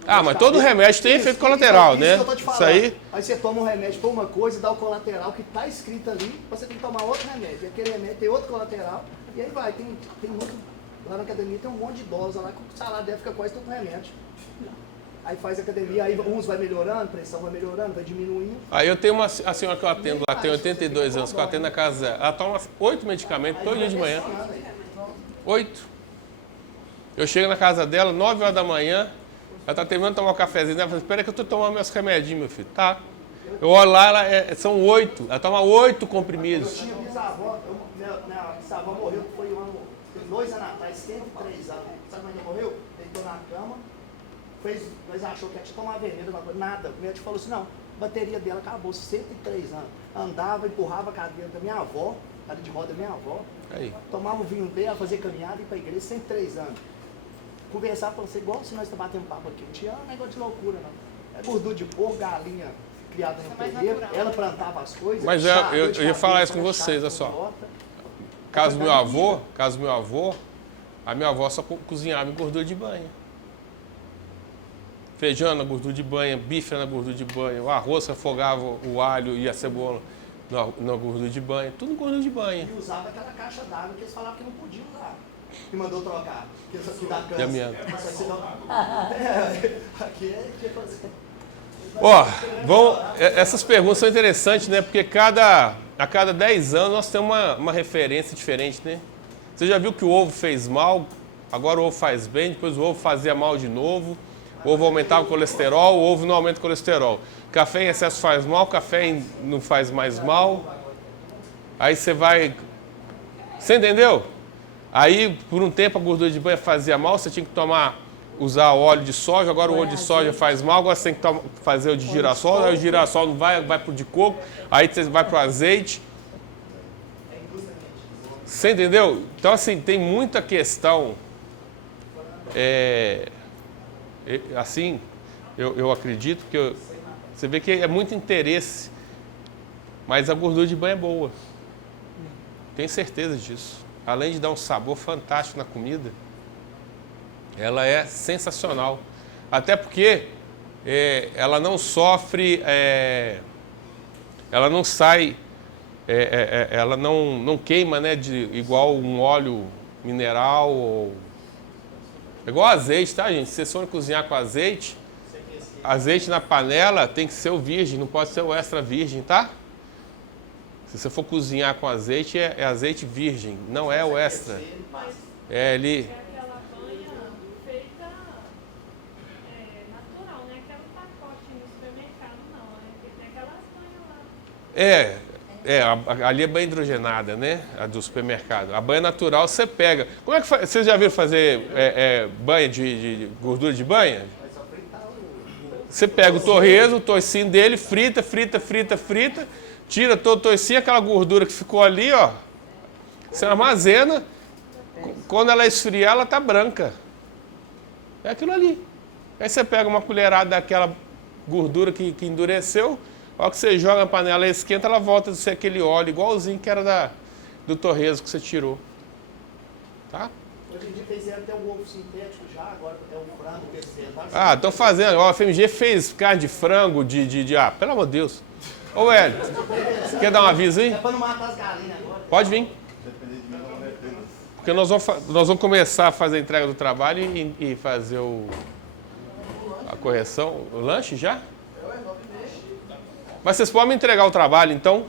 Ah, mas todo remédio tem efeito colateral, né? Que eu tô te falando. Isso aí. Aí você toma um remédio para uma coisa e dá o colateral que tá escrito ali, você tem que tomar outro remédio. E aquele remédio tem outro colateral, e aí vai. Tem muito. Lá na academia tem um monte de idosos lá que o salário deve ficar quase todo remédio. Aí faz academia, aí uns vai melhorando, pressão vai melhorando, vai diminuindo. Aí eu tenho a senhora que eu atendo lá, tem 82 anos, que eu atendo na casa dela. Ela toma 8 medicamentos todo dia de manhã. 8. Eu chego na casa dela, 9 horas da manhã, ela está terminando de tomar um cafezinho. Ela fala, espera que eu estou tomando meus remedinhos, meu filho. Tá. Eu olho lá, são 8. Ela toma 8 comprimidos. Eu tinha bisavó, minha bisavó morreu, foi tem 2 anos atrás, 103 anos. Sabe quando ela morreu? Deitou na cama. Nós achou que ia te tomar veneno, nada. O médico falou assim, não, a bateria dela acabou, 103 anos. Andava, empurrava a cadeira da minha avó, cadeira de roda da minha avó. Aí. Tomava o vinho dela, fazia caminhada e ir pra igreja, 103 anos. Conversar com você igual se nós estamos batendo papo aqui. Não tinha negócio de loucura, não. É gordura de porco, galinha criada no terreiro, ela plantava as coisas. Mas eu ia falar isso com vocês, olha só. Caso do meu avô, a minha avó só cozinhava em gordura de banha. feijão na gordura de banha, bife na gordura de banha, o arroz que afogava o alho e a cebola na gordura de banha, tudo gordura de banha. E usava aquela caixa d'água que eles falavam que não podiam usar. E mandou trocar. Que isso aqui dá É câncer. mesmo. Isso aqui não... aqui é que fazer. Ó, essas perguntas são interessantes, né? Porque a cada 10 anos nós temos uma referência diferente, né? Você já viu que o ovo fez mal, agora o ovo faz bem, depois o ovo fazia mal de novo, o ovo aumentava o colesterol, o ovo não aumenta o colesterol. Café em excesso faz mal, café não faz mais mal. Aí você vai... Você entendeu? Aí, por um tempo, a gordura de banha fazia mal, você tinha que usar óleo de soja, agora o óleo de soja faz mal, agora você tem que fazer o de girassol, aí o girassol não vai pro de coco, aí você vai pro azeite. Você entendeu? Então, assim, tem muita questão, assim, eu acredito que você vê que é muito interesse, mas a gordura de banha é boa. Tenho certeza disso. Além de dar um sabor fantástico na comida, ela é sensacional. Até porque ela não sofre, ela não sai, ela não queima, né, igual um óleo mineral, ou igual azeite, tá, gente? Se vocês forem cozinhar com azeite na panela tem que ser o virgem, não pode ser o extra virgem, tá? Se você for cozinhar com azeite, é azeite virgem, não é o extra. É ali. É aquela banha feita natural, né? Aquela pacote no supermercado, não. Tem aquelas banhas lá. Ali é banha hidrogenada, né? A do supermercado. A banha natural você pega. Como é que faz? Vocês já viram fazer banha de gordura de banha? Você pega o torresmo, o toicinho dele, frita, tira todo o toicinho, aquela gordura que ficou ali, ó. Você armazena, quando ela esfriar, ela tá branca. É aquilo ali. Aí você pega uma colherada daquela gordura que endureceu, a hora que você joga na panela e esquenta, ela volta a ser aquele óleo igualzinho que era do torresmo que você tirou. Tá? Hoje em dia fizeram até o ovo sintético já, agora é o frango pesado. Ah, tô fazendo. Ó, a FMG fez carne de frango, pelo amor de Deus. Ô, Hélio, quer dar um aviso aí? É pra não matar as galinhas agora. Pode vir. Porque nós vamos começar a fazer a entrega do trabalho e fazer a correção. O lanche já? Mas vocês podem me entregar o trabalho, então?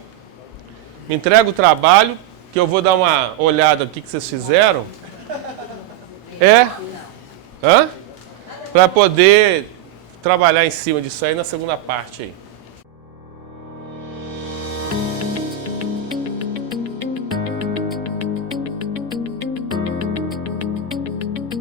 Me entrega o trabalho, que eu vou dar uma olhada aqui que vocês fizeram. Para poder trabalhar em cima disso aí na segunda parte aí.